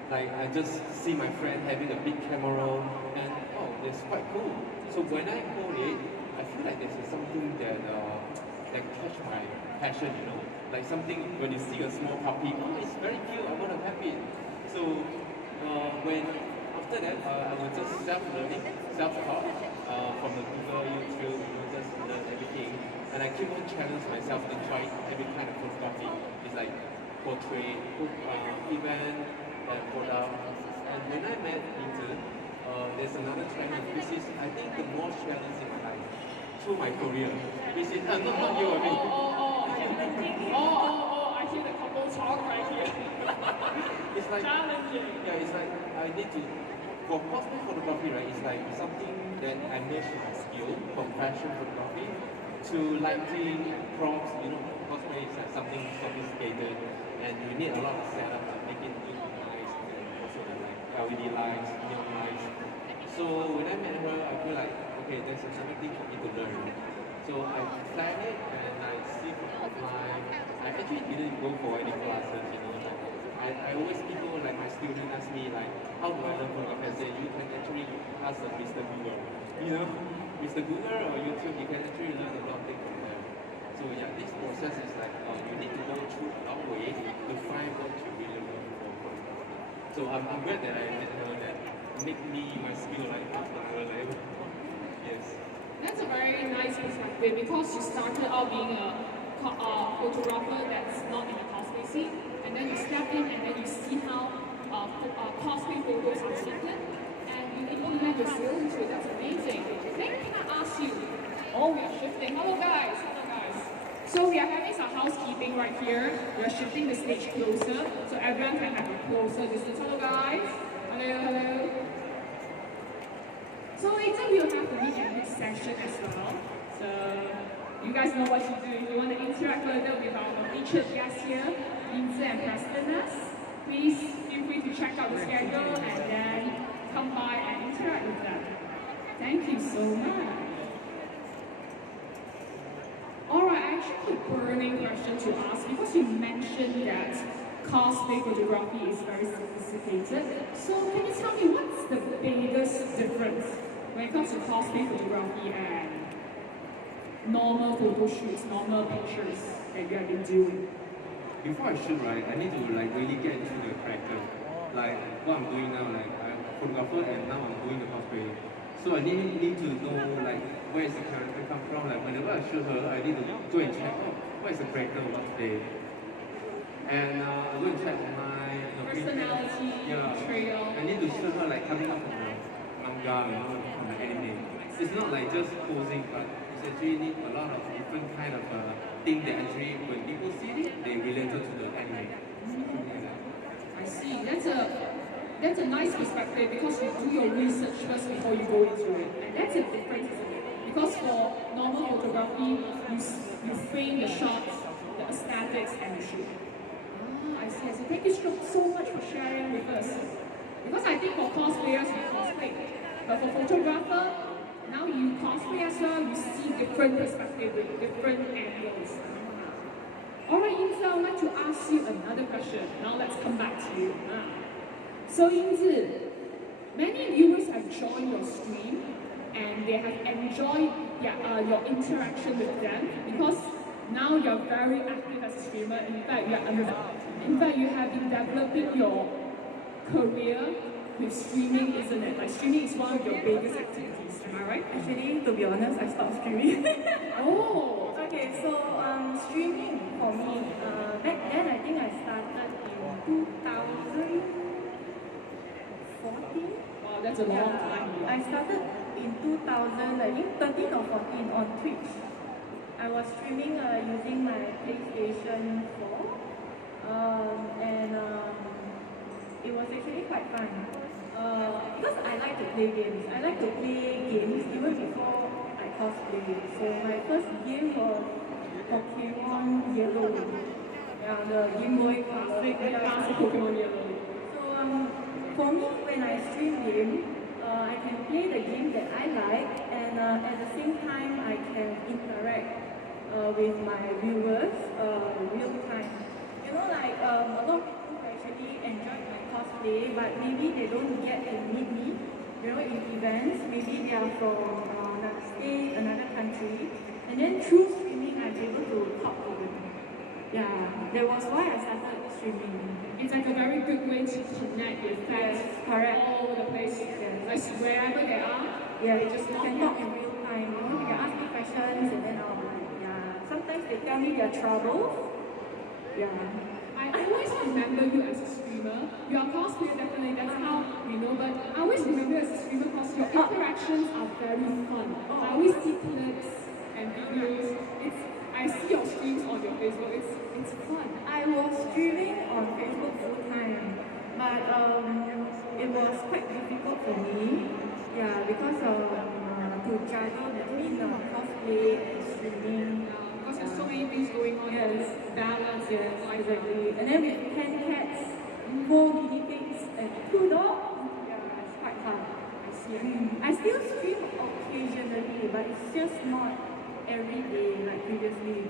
Like I just see my friend having a big camera and oh, it's quite cool. So when I hold it, I feel like this is something that catch my passion, like something when you see a small puppy, oh, it's very cute, I want to have it. So when after that, I was just self-learning, self-taught from the Google, YouTube, just learn everything, and I keep on challenging myself to try every kind of photography. It's like portrait, event, product. And when I met YingTze, there's another challenge, which is I think the most challenge in my life through my career. Which is not you, I mean. I hear the couple talk right here. It's like challenging. Yeah, it's like I need to for cosplay photography, right? It's like something that I merge my skill from fashion photography to lighting, props. Cosplay is like something sophisticated, and you need a lot of setup to make it look nice and there's another thing for me to learn. So I plan it and I see from offline. I actually didn't go for any classes, you know. I always people like my students ask me like, how do I learn photography? I say you can actually ask Mr. Google, you know, Mr. Google or YouTube. You can actually learn a lot of things from there. So yeah, this process is like you need to go through a lot of ways to find what you really love for photography. So I'm glad that I met her that make me my skill like up another level. Yes. That's a very nice perspective because you started out being a photographer that's not in the cosplay scene, and then you step in and then you see how cosplay photos are taken, and you implement your skill into it. That's amazing. Then can I ask you? Oh, we are shifting. Hello guys. Hello guys. So we are having some housekeeping right here. We are shifting the stage closer so everyone can have a closer distance. Hello guys. Hello, hello. So later we'll have the meet and greet session as well. So you guys know what to do. If you want to interact further with our featured guests here, YingTze and Preston, please feel free to check out the schedule and then come by and interact with them. Thank you so much. Alright, I actually have a burning question to ask because you mentioned that cosplay photography is very sophisticated. So can you tell me what's the biggest difference when it comes to cosplay photography and normal photo shoots, normal pictures that you have been doing? Before I shoot, right, I need to like really get into the character. Like what I'm doing now, like I'm a photographer and now I'm doing the cosplay. So I need to know like where is the character come from. Like whenever I shoot her, I need to go and check what is the character of what today. And I go and check my Personality, portrayal. I need to show her like coming up from the manga, you know, from the anime. It's not like just posing, but it's actually need a lot of different kind of thing that actually when people see it, they related to the anime. I see. That's a nice perspective because you do your research first before you go into it. And that's a difference, isn't it? Because for normal photography, you frame the shots, the aesthetics, and the shoot. I see. Thank you so much for sharing with us. Because I think for cosplayers, you cosplay. But for photographer, now you cosplay as well, you see different perspectives with different angles. Alright, YingTze, I would like to ask you another question. Now let's come back to you. So YingTze, many viewers have joined your stream and they have enjoyed your interaction with them because now you're very active as a streamer. In fact, you have been developing your career with streaming, isn't it? Like streaming is one of your biggest activities, am I right? Actually, to be honest, I stopped streaming. Oh! Okay, so streaming for me, back then I think I started in 2014. Wow, that's a long time. I started in 2000, I think 13 or 14 on Twitch. I was streaming using my PlayStation 4 and it was actually quite fun. Because I like to play games. I like to play games even before I cosplay. So my first game was Pokemon Yellow. Yeah, the Game Boy classic Pokemon Yellow. So for me, when I stream game, I can play the game that I like, and at the same time, I can interact with my viewers real time. You know, like a lot of people actually enjoy my cosplay, but maybe they don't get to meet me. You know, in events, maybe they are from another state, another country, and then through streaming, I'm able to talk to them. Yeah, that was why I started streaming. It's like a very good way to connect with fans all over the place. Yes. Like wherever they are, Yeah, they just you can talk in real time. You know, you can ask me questions, and then I'll sometimes they tell me their troubles. Yeah. I always remember you as a streamer. You are a cosplayer, definitely, that's how we know, but I always remember you as a streamer because your interactions are very fun. I always see clips and videos. I see your streams on your Facebook. It's fun. I was streaming on Facebook full time, but it was quite difficult for me. Yeah, because to juggle between cosplay and streaming. Because there's so many things going on. Yes. Balance, Yes, exactly. And then with 10 cats, 4 guinea pigs, and 2 dogs, yeah, it's quite fun. I I still stream occasionally, but it's just not every day like previously.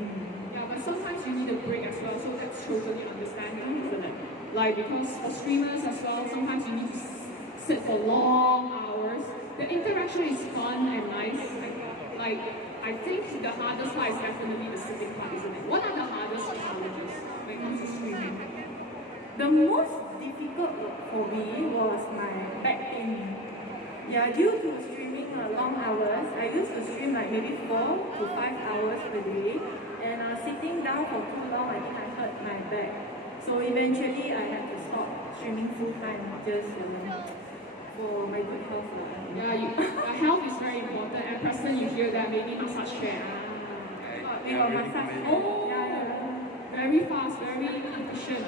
Yeah, but sometimes you need a break as well, so that's totally understandable, isn't it? Like, because for streamers as well, sometimes you need to sit for long hours. The interaction is fun and nice. Like, I think the hardest part is definitely the sitting part, isn't it? What are the hardest challenges when it comes to streaming? The most difficult for me was my back pain. Yeah, due to streaming long hours, I used to stream like maybe 4 to 5 hours per day, and sitting down for too long, I think I hurt my back. So eventually, I had to stop streaming full time, just for my good health. Yeah, health is very important. And Preston, you hear that? Maybe massage chair. We got massage. Oh, very fast, very efficient.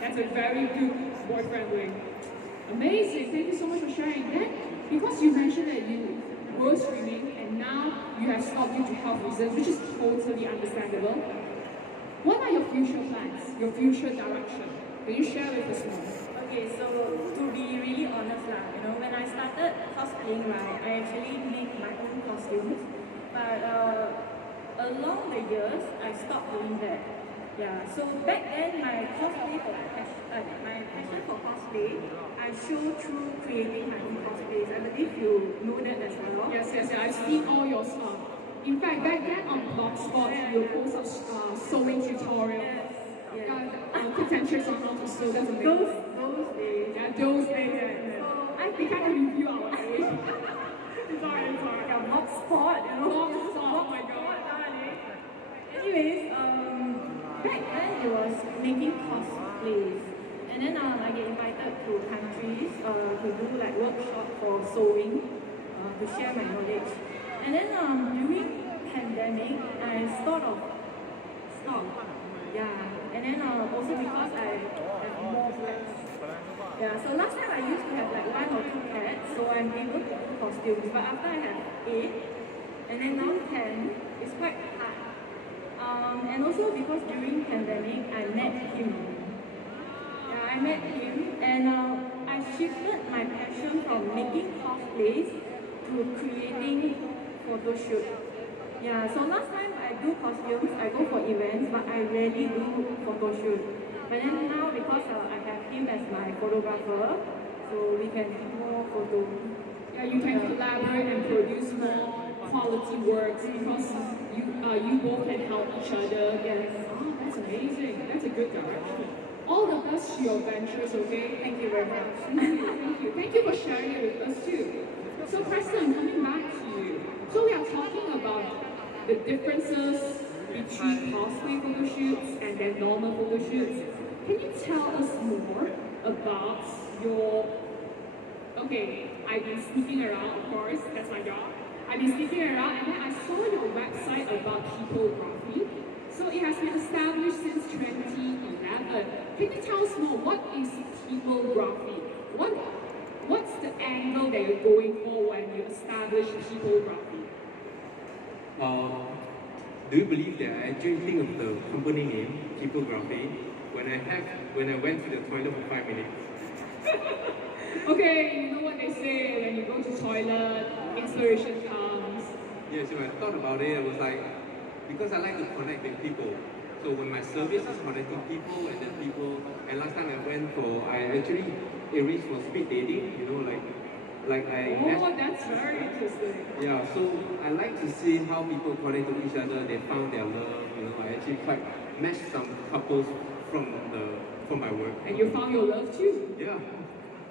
That's a very good boyfriend way. Amazing. Thank you so much for sharing. Then, because you mentioned that you were streaming and now you have stopped due to health reasons, which is totally understandable. What are your future plans? Your future direction? Can you share with us more? Okay, so to be really honest when I started cosplaying, right, I actually make my own costumes, but along the years, I stopped doing that. Yeah, so back then, my passion for cosplay, I show through creating my own cosplays. I believe you know that as well. Yes, I've seen all your stuff. In fact, back then on Blogspot, you post up sewing tutorials. Yes. Potentials on how to sew. That's amazing. Those days. Yeah, those days. Yeah. So I think I can review our age. sorry. yeah, Blogspot, Blogspot, oh my god. Anyways, back then it was making cosplays, and then I get invited to countries to do like workshop for sewing, to share my knowledge. And then during pandemic, I sort of stopped. Yeah, and then also because I have more pets. Yeah, so last time I used to have like 1 or 2 pets, so I'm able to do costumes. But after I have 8, and then now 10, it's quite hard. And also because during pandemic, I met him. Yeah, I met him, and I shifted my passion from making cosplays to creating photo shoot. Yeah, so last time I do costumes, I go for events, but I rarely do photo shoot. But then now, because I have him as my photographer, so we can do more photos. Yeah, you can collaborate and produce more quality works because you both can help each other. Yes. Oh, that's amazing. That's a good direction. All the best to your ventures, okay? Thank you very much. Thank you for sharing it with us too. So Preston, coming back to you. So we are talking about the differences between cosplay photo shoots and then normal photo shoots. Can you tell us more about your... Okay, I've been sneaking around, of course, that's my job. I've been sneaking around and then I saw your website about typography. So it has been established since 2011. Can you tell us more, what is typography? What's the angle that you're going for when you establish typography? Do you believe that I actually think of the company name, typography, when I went to the toilet for 5 minutes? Okay, you know what they say, when you go to toilet, inspiration comes. Yeah, so I thought about it, I was like, because I like to connect with people. So when my service is connecting people, and last time I actually arranged for speed dating, That's very interesting. Yeah, so I like to see how people connect to each other, they found their love, I actually quite matched some couples from my work. And you found your love too? Yeah.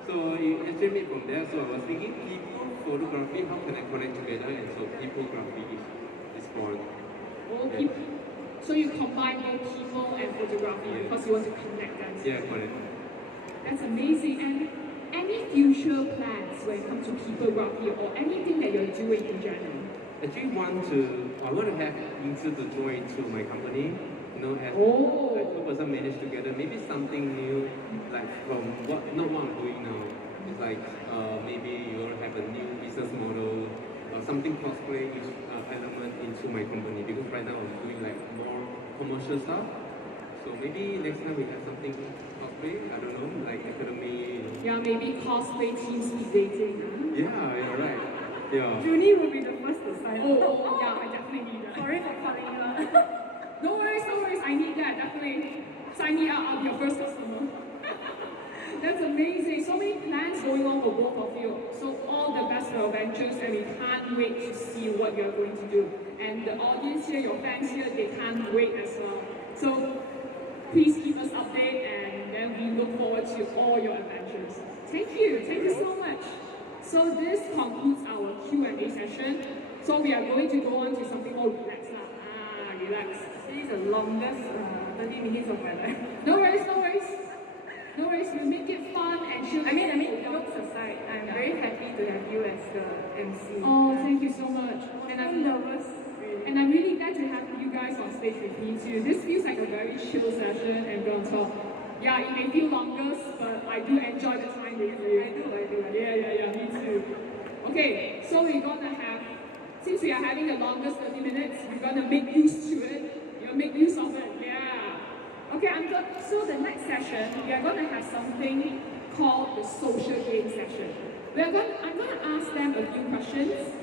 So it actually made from there, so I was thinking people, photography, how can I connect together? And so typography is born. Yeah. So you combine both people and photography because you want to connect them. Yeah, correct. That's amazing. And any future plans when it comes to typography or anything that you're doing in general? Actually, I want to have YingTze to join to my company. As like 2 person manage together, maybe something new, like from not what I'm doing now. It's like maybe you will have a new business model or something cosplay element into my company, because right now I'm doing like more commercial stuff. So So maybe next time we have something cosplay, I don't know, like academy. Yeah, maybe cosplay team speed dating. Yeah, you're right. Yeah. Junie will be the first to sign up. Oh, yeah, I definitely need that. Sorry for calling you out. No worries, no worries. I need that, definitely. Sign me up, I'll be your first customer. That's amazing. So many plans going on for both of you. So all the best for your ventures, and we can't wait to see what you're going to do. And the audience here, your fans here, they can't wait as well. So please keep us updated, and then we look forward to all your adventures. Thank you so much. So this concludes our Q&A session. So we are going to go on to something more relaxed now. Relax. This is the longest 30 minutes of my life. No worries, no worries. No worries, we'll make it fun and chill. I mean, jokes aside, I'm very happy to have you as the MC. Oh, thank you so much. And I'm nervous. And I'm really glad to have you guys on stage with me too. This feels like a very chill session, and we're on top. Yeah, it may feel longer, but I do enjoy the time with you. I do. Yeah, me too. Okay, so we're gonna have, since we are having the longest 30 minutes, we're gonna make use to it. You'll make use of it, yeah. Okay, so the next session, we are gonna have something called the social game session. I'm gonna ask them a few questions,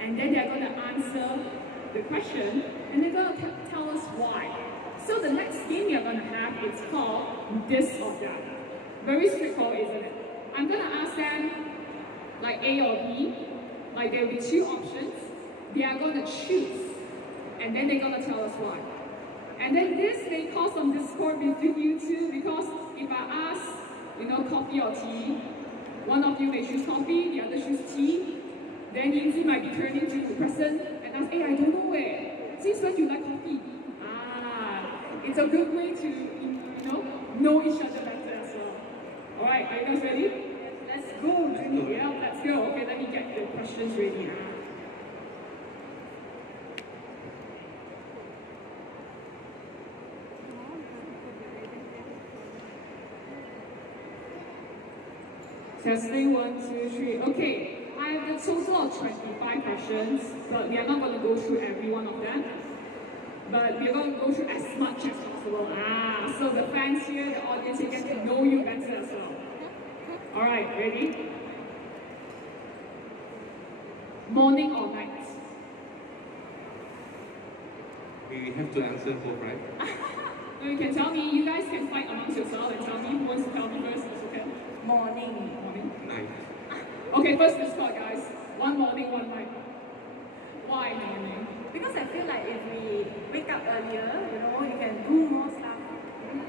and then they're gonna answer the question, and they're gonna tell us why. So the next game we are gonna have is called this or that. Very straightforward, isn't it? I'm gonna ask them like A or B, like there will be two options. They are gonna choose, and then they're gonna tell us why. And then this may cause some discord between you two, because if I ask, coffee or tea, one of you may choose coffee, the other choose tea. Then YingTze might be turning to Preston and ask, hey, I don't know where. Seems like you like coffee. It's a good way to, know each other better as well. Alright, are you guys ready? Let's go. Yeah, let's go. Okay, let me get the questions ready. Testing 1, 2, 3. Okay. I have a total of 25 questions, but we are not going to go through every one of them. But we are going to go through as much as possible. So the fans here, the audience here, get to know you better as well. Alright, ready? Morning or night? We have to answer both, right? So you can tell me, you guys can fight amongst yourselves and tell me who wants to tell me first. It's okay. Morning. Night. Okay, first discard, guys. One morning, one night. Why morning? Because I feel like if we wake up earlier, you can do more stuff.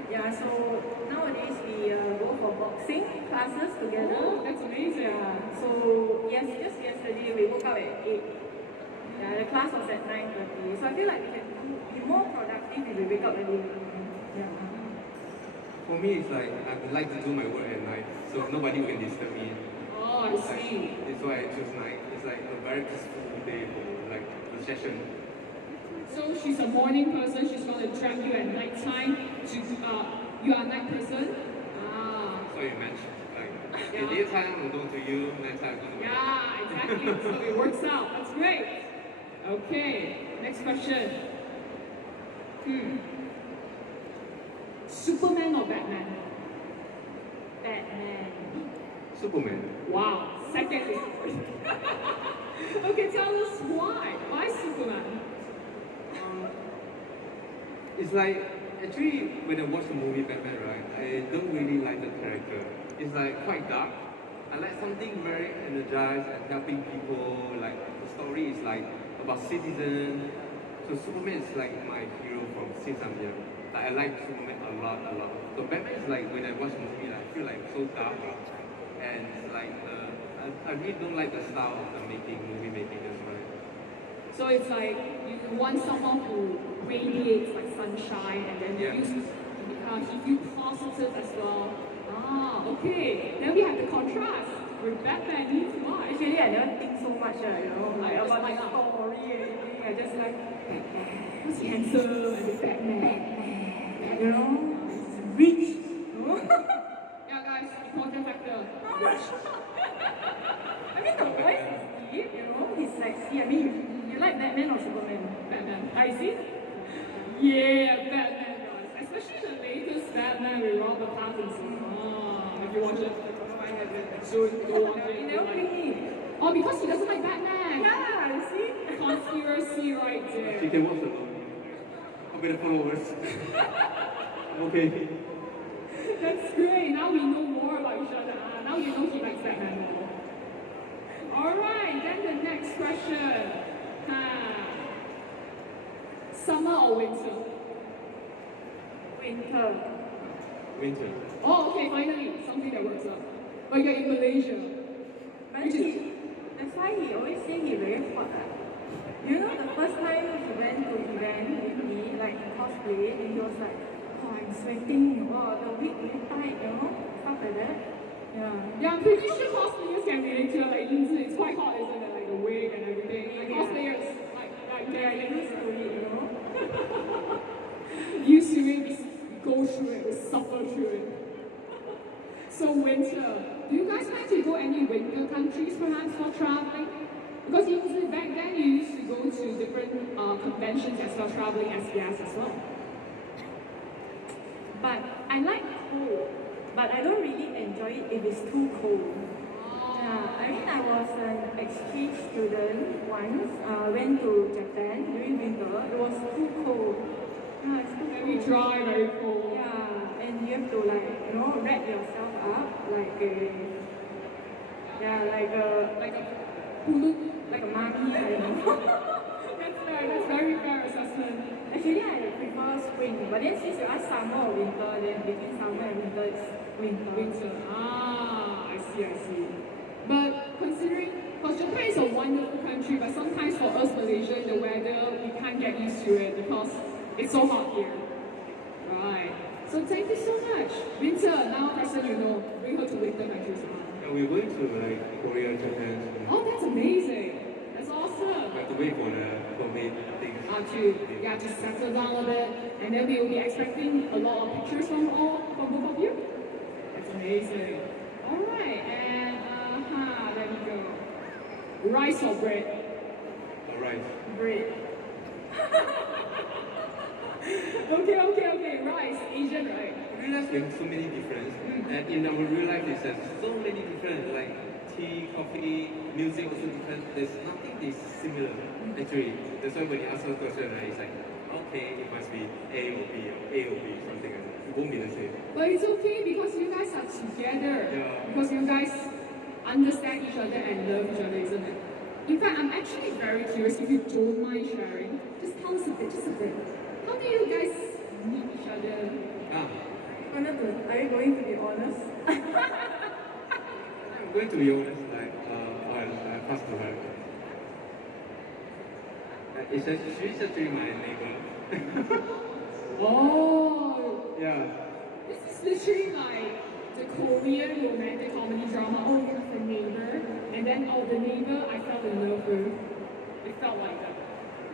Yeah, so nowadays we go for boxing classes together. Oh, that's amazing. Yeah, so just yesterday we woke up at 8. Yeah, the class was at 9:30. So I feel like we can be more productive if we wake up early. Yeah. For me, it's like I would like to do my work at night, so nobody can disturb me. Oh, I see. That's why I choose night. It's like a very peaceful day for like the session. So she's a morning person, she's going to drag you at night time to, you are a night person? So you match, like, in daytime I'll go to you, nighttime I'll go to you. Yeah, exactly. So it works out. That's great. Okay, next question. Superman or Batman? Batman. Superman. Wow, second is Okay, tell us why. Why Superman? It's like, actually, when I watch the movie Batman, right, I don't really like the character. It's like quite dark. I like something very energized and helping people. Like the story is like about citizens. So Superman is like my hero from since I'm young. Like, I like Superman a lot. So Batman is like when I watch the movie, like, I feel like so dark, and like I really don't like the style of the movie making. That's why. So it's like you want someone who radiates like sunshine, and then Yeah. he feels positive as well. Okay. Then we have the contrast with Batman. He's why? Actually, I never think so much, like Just about like the story and everything. I just like Batman. He's handsome and he's Batman. He's rich. Yeah, guys, important factor. I mean, the voice is deep, he's sexy. I mean, you like Batman or Superman? Batman. I see. Yeah, Batman, guys. Especially Hakken. If you watch it, find it soon. Go watch it. You never bring me. Oh, because he doesn't like Batman. Yeah, you see? Conspiracy right She there. can watch alone. How many followers? Okay. That's great. Now we know more about each other. Now you know he likes Batman more. Alright, then the next question. Summer or winter? Winter. Winter. Oh, okay, finally, something that works out. But you're in Malaysia. But that's why he always say he very hot. You know, the first time he went to event with me, like in cosplay, and he was like, oh, I'm sweating, oh, the wig very tight, you know, stuff like that. Yeah. Yeah, I'm pretty sure cosplayers can relate to like YingTze. It's quite hot, isn't it? Like the wig and everything. Like cosplayers, like Yeah, you used to it, you know. used to it, we go through it, we suffer through it. So winter. Do you guys like to go any winter countries perhaps for traveling? Because usually back then you used to go to different conventions as well, traveling as guests as well. But I like cold, but I don't really enjoy it if it's too cold. Yeah, I mean, I was an exchange student once, went to Japan during winter. It was too cold. Yeah, it's too Very cold. dry, very cold. Yeah, and you have to like, you know, wrap yourself up like a, yeah, like a Hulu. like a mummy, I don't know. That's very fair assessment. Actually, I prefer spring, but then since you ask summer or winter, then between summer and winter, it's winter. Winter. I see. But considering, because Japan is a wonderful country, but sometimes for us Malaysian, the weather, we can't get used to it because it's so hot here. Right. So thank you so much. Winter, now Preston, you know, bring her to winter countries. And we're going to like Korea, Japan. Oh, that's amazing. That's awesome. We have to wait for the permit things. To settle down a bit, and then we will be expecting a lot of pictures from both of you. That's amazing. All right, and there we go. Rice or bread? Alright. Bread. Okay. Rice, Asian, right? I realized we have so many differences. And in our real life, there's so many different, like tea, coffee, music also different. There's nothing that's similar. Actually, that's why when you ask us a question, right, it's like, okay, it must be A or B or A or B, something like that. It won't be the same. But it's okay because you guys are together. Yeah. Because you guys understand each other and love each other, isn't it? In fact, I'm actually very curious if you don't mind sharing. Just tell us a bit, just a bit. How do you guys meet each other? Are you going to be honest? I'm going to be honest, like, I passed to her. She's actually my neighbor. Oh! Yeah. This is literally like the Korean romantic comedy drama. Oh, you're the neighbor. And then, the neighbor, I fell in love with. It felt like that.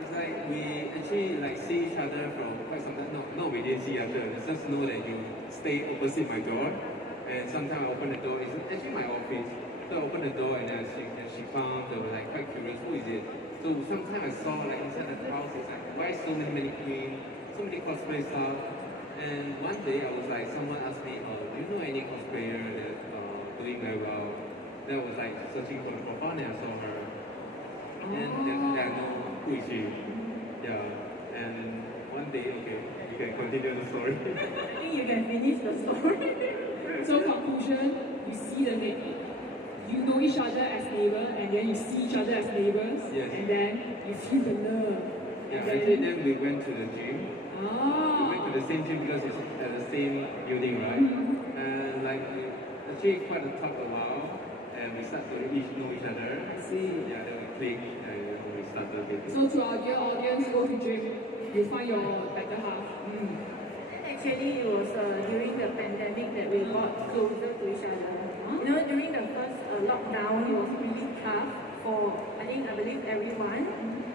It's like we actually like see each other from quite some time. No, we didn't see each other. It's just know that you stay opposite my door, and sometimes I open the door. It's actually my office. So I open the door and then she found. They were like quite curious. Who is it? So sometimes I saw like inside the house. It's like why so many mannequins, so many cosplay stuff. And one day I was like, someone asked me, do you know any cosplayer that doing very well? Then I was like searching for the profile and I saw her. And then I know who is she. Yeah. And one day, okay, you can continue the story. I think you can finish the story. So conclusion, you see the neighbor. You know each other as neighbors, and then you see each other as neighbors, Yes. and then you feel the love. Yeah, And actually then we went to the gym. We Ah. went to the same gym because it's at the same building, right? And like we actually quite a talk a while, and we start to know each other. I see. Yeah, then we clicked and we started dating. So to our dear audience, go to gym, you find your better half. Actually, it was during the pandemic that we got closer to each other. You know, during the first lockdown, it was really tough for, I believe everyone.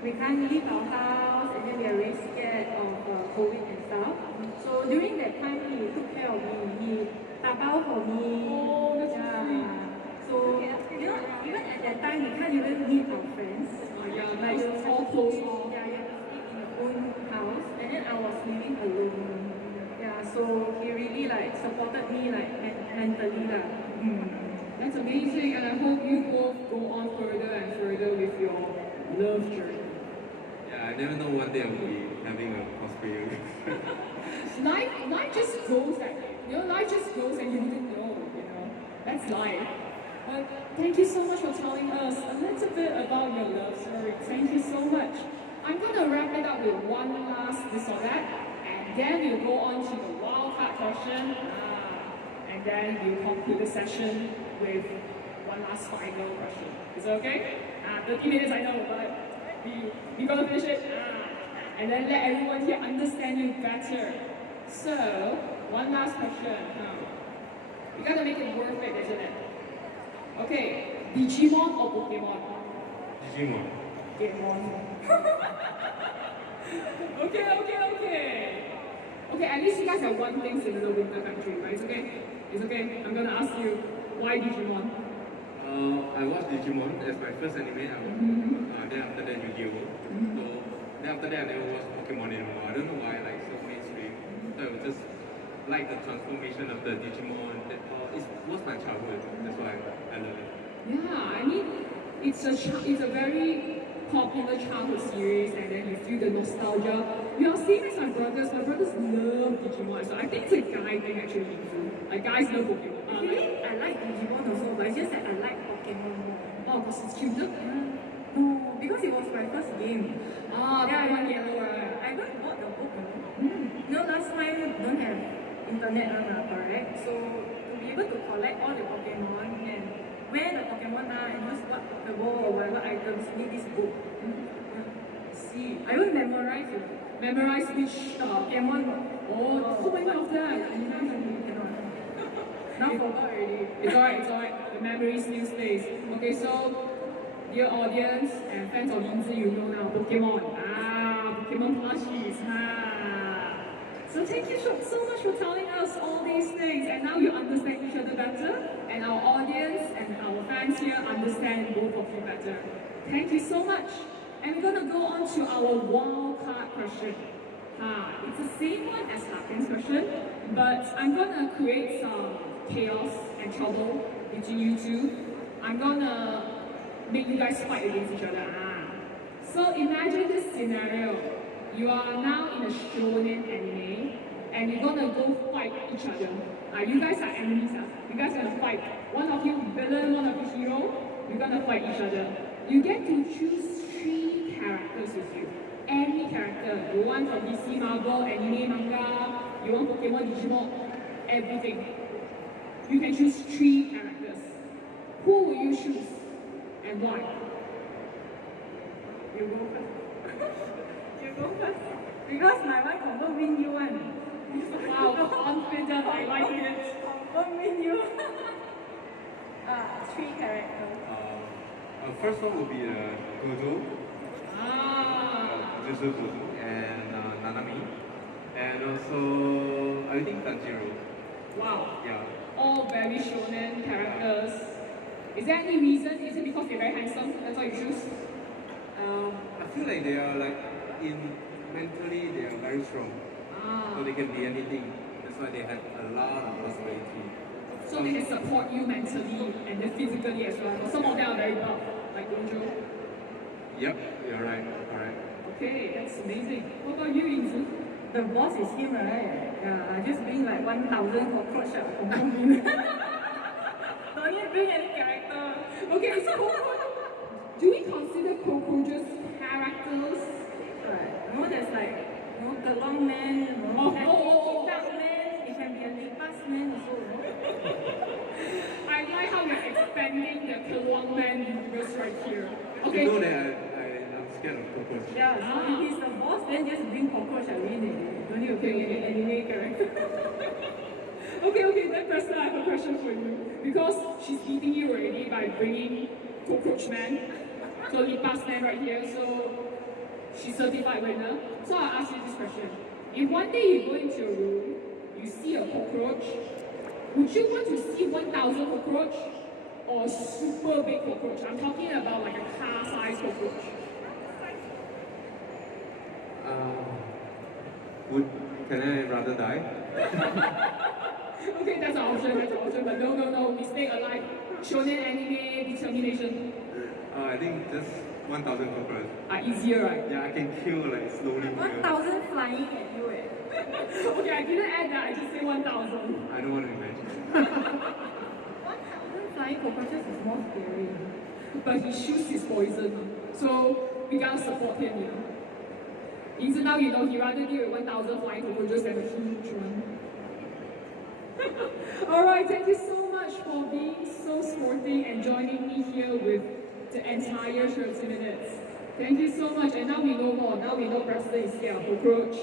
We can't leave our house, and then we are very scared of COVID and stuff. So during that time, he took care of me. He tapao for me. Oh, that's sweet. So, you know, even at that time, we can't even meet our friends. Yeah, Like, it's all closed off. yeah, you have to stay in your own house, and then I was living alone. Yeah, so he really like supported me like mentally lah. That's amazing, and I hope you both go on further and further with your love journey. Yeah, I never know one day I'll be having a cosplayer. Life just goes that way. Life just goes and you wouldn't know, That's life. But thank you so much for telling us a little bit about your love story. Thank you so much. I'm going to wrap it up with one last this or that, and then we'll go on to the wildcard question, and then we'll conclude the session with one last final question. Is that okay? 30 minutes I know, but we're going to finish it. And then let everyone here understand you better. So, one last question. You gotta make it worth it, isn't it? Okay, Digimon or Pokemon? Digimon. Pokemon. Okay. Okay, at least you guys have one thing similar with the country, right? It's okay? It's okay. I'm gonna ask you, why Digimon? I watched Digimon as my first anime. Then after that, Yu-Gi-Oh! So then after that, I never watched Pokemon anymore. I don't know why, like so mainstream. So I was just like the transformation of the Digimon. It was my childhood. That's why I love it. Yeah, I mean, it's a very popular childhood series, and then you feel the nostalgia. You are same as my brothers. My brothers love Digimon, so I think it's a guy thing actually. Like guys love Pokemon. Actually, I like Digimon also, but it's just that I like Pokemon more. Oh, because it's cuter. No, because it was my first game. That one yellow, right? I haven't bought the book, last time don't have internet, correct? So to be able to collect all the Pokemon and where the Pokemon are and use what the ball or whatever items, you need this book. See, I will memorize it. memorize which Pokemon. Oh, so many of them. Now forgot already. It's alright. The memory still stays. Okay, so dear audience and fans of YingTze, you know now Pokemon. Pokemon plushies. So thank you so much for telling us all these things, and now you understand each other better, and our audience and our fans here understand both of you better. Thank you so much. And we're gonna go on to our wildcard question. It's the same one as Hakken's question, but I'm gonna create some chaos and trouble between you two. I'm gonna make you guys fight against each other. So imagine this scenario. You are now in a shonen anime, and you're gonna go fight each other. You guys are enemies. You guys are gonna fight. One of you villain, one of you hero. You're gonna fight each other. You get to choose 3 characters with you. Any character. You want from DC, Marvel, anime, manga. You want Pokemon, Digimon, everything. You can choose 3 characters. Who will you choose and why? You go first. You go first. Because my one confirm win you one. Wow, confident, I like it. Confirm win you. 3 characters. First one will be Gojo, Gojo, and Nanami, and also I think Tanjiro. Wow. Yeah. All very shonen characters. Is there any reason? Is it because they're very handsome? That's why you choose? I feel like they are mentally they are very strong, so they can be anything. That's why they have a lot of possibility. So they can support you mentally and then physically as well. Some of them are very buff, like Gojo. Yep, you're right. Correct. Okay, that's amazing. What about you, YingTze? The boss is him, right? Yeah, I just bring like 1,000 cockroach from home. Don't need bring any character. Okay, so do we consider cockroaches characters? Right. There's like, the long man, dark man, it can be a lipas man also. I like how you're expanding the Kelong Man universe right here. Okay. You know that I'm scared of cockroaches. Yeah, so if he's the boss, then just bring cockroach and win it. Don't need to bring any anime character. Okay, then Preston, I have a question for you. Because she's beating you already by bringing Cockroach Man, so Lipas Man right here, so she's certified winner. So I'll ask you this question. If one day you go into a room, you see a cockroach, would you want to see 1,000 cockroach or super big cockroach? I'm talking about like a car-sized cockroach. Can I rather die? Okay, that's an option, but no, we stay alive. Shonen anime, determination. I think just 1,000 cockroaches. Easier, right? Yeah, I can kill like slowly. 1,000 flying at you. Okay, I didn't add that, I just say 1,000. I don't want to imagine. 1,000 flying cockroaches is more scary. But he shoots his poison, so we gotta support him, you know. Even now, you know, he rather deal with 1,000 flying cockroaches than a huge one. Alright, thank you so much for being so sporting and joining me here with the entire 30 minutes. Thank you so much, and now we know more. Now we know Preston is scared of cockroach,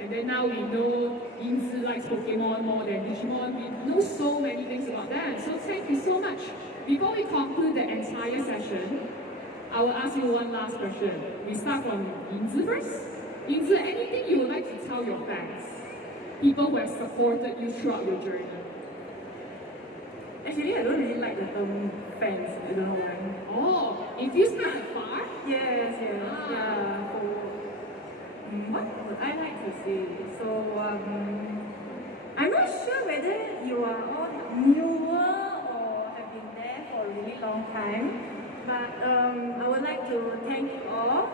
and then now we know YingTze likes Pokemon more than Digimon. We know so many things about that, so thank you so much. Before we conclude the entire session, I will ask you one last question. We start from YingTze first. YingTze, anything you would like to tell your fans? People who have supported you throughout your journey. Actually, I don't really like the term fans. I don't know why. Oh, it feels kind of far. Yes. Yeah. So, what would I like to say? So, I'm not sure whether you are all newer or have been there for a really long time, but I would like to thank you all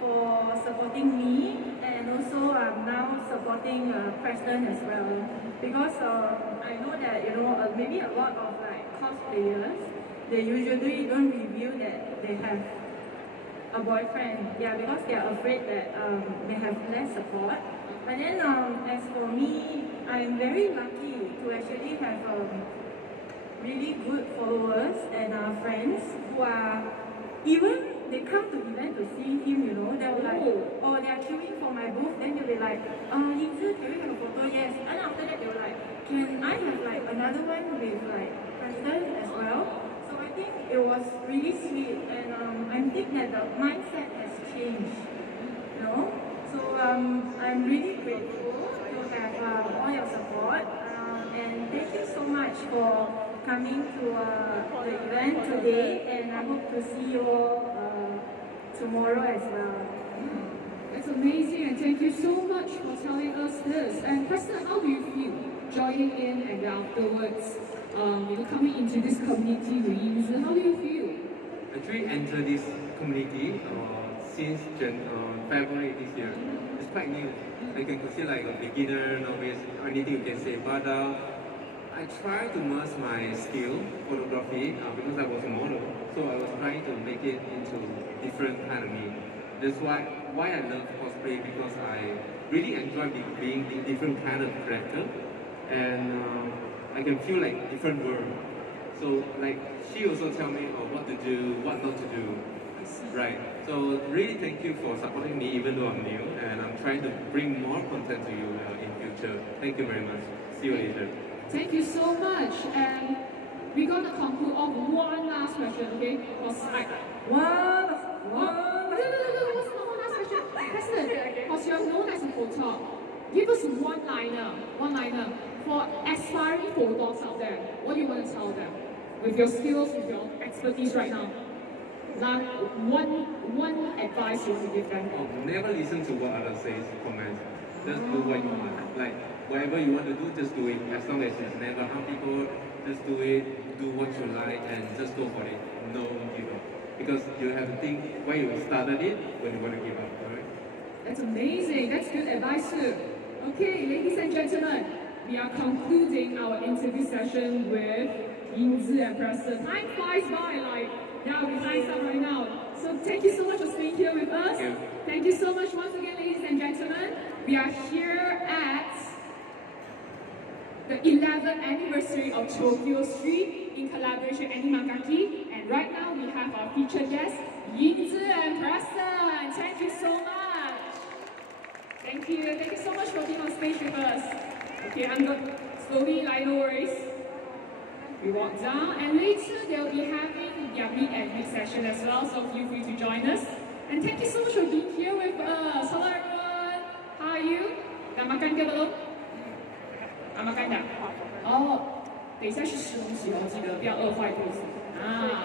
for supporting me, and also I'm now supporting Preston as well, because I know that, you know, maybe a lot of like cosplayers, they usually don't reveal that they have a boyfriend, yeah, because they are afraid that they have less support. But then as for me, I'm very lucky to actually have really good followers and friends who are, even they come to event to see him, you know, they'll like, oh, they are queuing for my booth, then they'll be like, YingTze, can we have a photo? Yes. And after that, they'll like, can I have like another one with like Preston as well? So I think it was really sweet, and I think that the mindset has changed, you know? So I'm really grateful to have all your support, and thank you so much for coming to the event today, and I hope to see you all tomorrow as well. That's amazing, and thank you so much for telling us this. And Preston, how do you feel joining in and afterwards, you know, coming into this community with YingTze? How do you feel? Actually, entered this community since February this year. It's quite new. I can consider like a beginner, novice, or anything you can say. But I try to merge my skill, photography, because I was a model. So I was trying to make it into different kind of me. That's why I love cosplay, because I really enjoy being in different kind of character, and I can feel like different world. So like she also tell me what to do, what not to do. Right. So really thank you for supporting me, even though I'm new, and I'm trying to bring more content to you in future. Thank you very much. See you later. Thank you so much, and we're gonna conclude off one last question, okay? Because Wow! what's the one last question? Preston, because you're known as a photog, give us one-liner for aspiring photogs out there. What do you want to tell them? With your skills, with your expertise right now. One advice you want to give them. Never listen to what others say, comments. Just do what you want. Like whatever you want to do, just do it. As long as it never harm people, just do it. Do what you like and just go for it. No give up. Because you have to think why you started it when you want to give up. Alright? That's amazing. That's good advice too. Okay, ladies and gentlemen, we are concluding our interview session with YingTze and Preston. Time flies by like, yeah, we time's up right now. So thank you so much for staying here with us. Thank you so much once again, ladies and gentlemen. We are here at the 11th anniversary of Tokyo Street in collaboration with Animagaki. And right now we have our featured guests, YingTze and Preston. Thank you so much. Thank you so much for being on stage with us. Okay, I'm going slowly, like no worries. We walk down, and later they'll be having their meet and greet session as well, so feel free to join us. And thank you so much for being here with us. Hello everyone, how are you? Dah makan ke belum? Dah makan dah? Oh, 等一下去吃东西哦，记得不要饿坏肚子啊。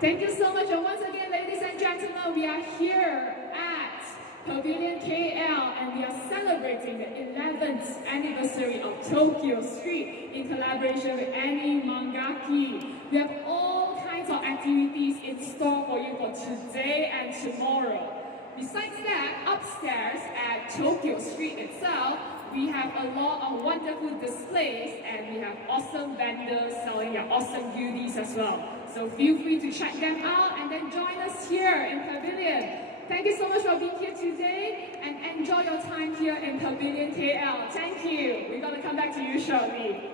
Thank you so much, and once again, ladies and gentlemen, we are here at Pavilion KL, and we are celebrating the 11th 11th anniversary of Tokyo Street in collaboration with Annie Mangaki. We have all kinds of activities in store for you for today and tomorrow. Besides that, upstairs at Tokyo Street itself, we have a lot of wonderful displays and we have awesome vendors selling their awesome goodies as well. So feel free to check them out and then join us here in Pavilion. Thank you so much for being here today and enjoy your time here in Pavilion KL. Thank you. We're going to come back to you shortly.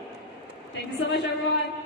Thank you so much, everyone.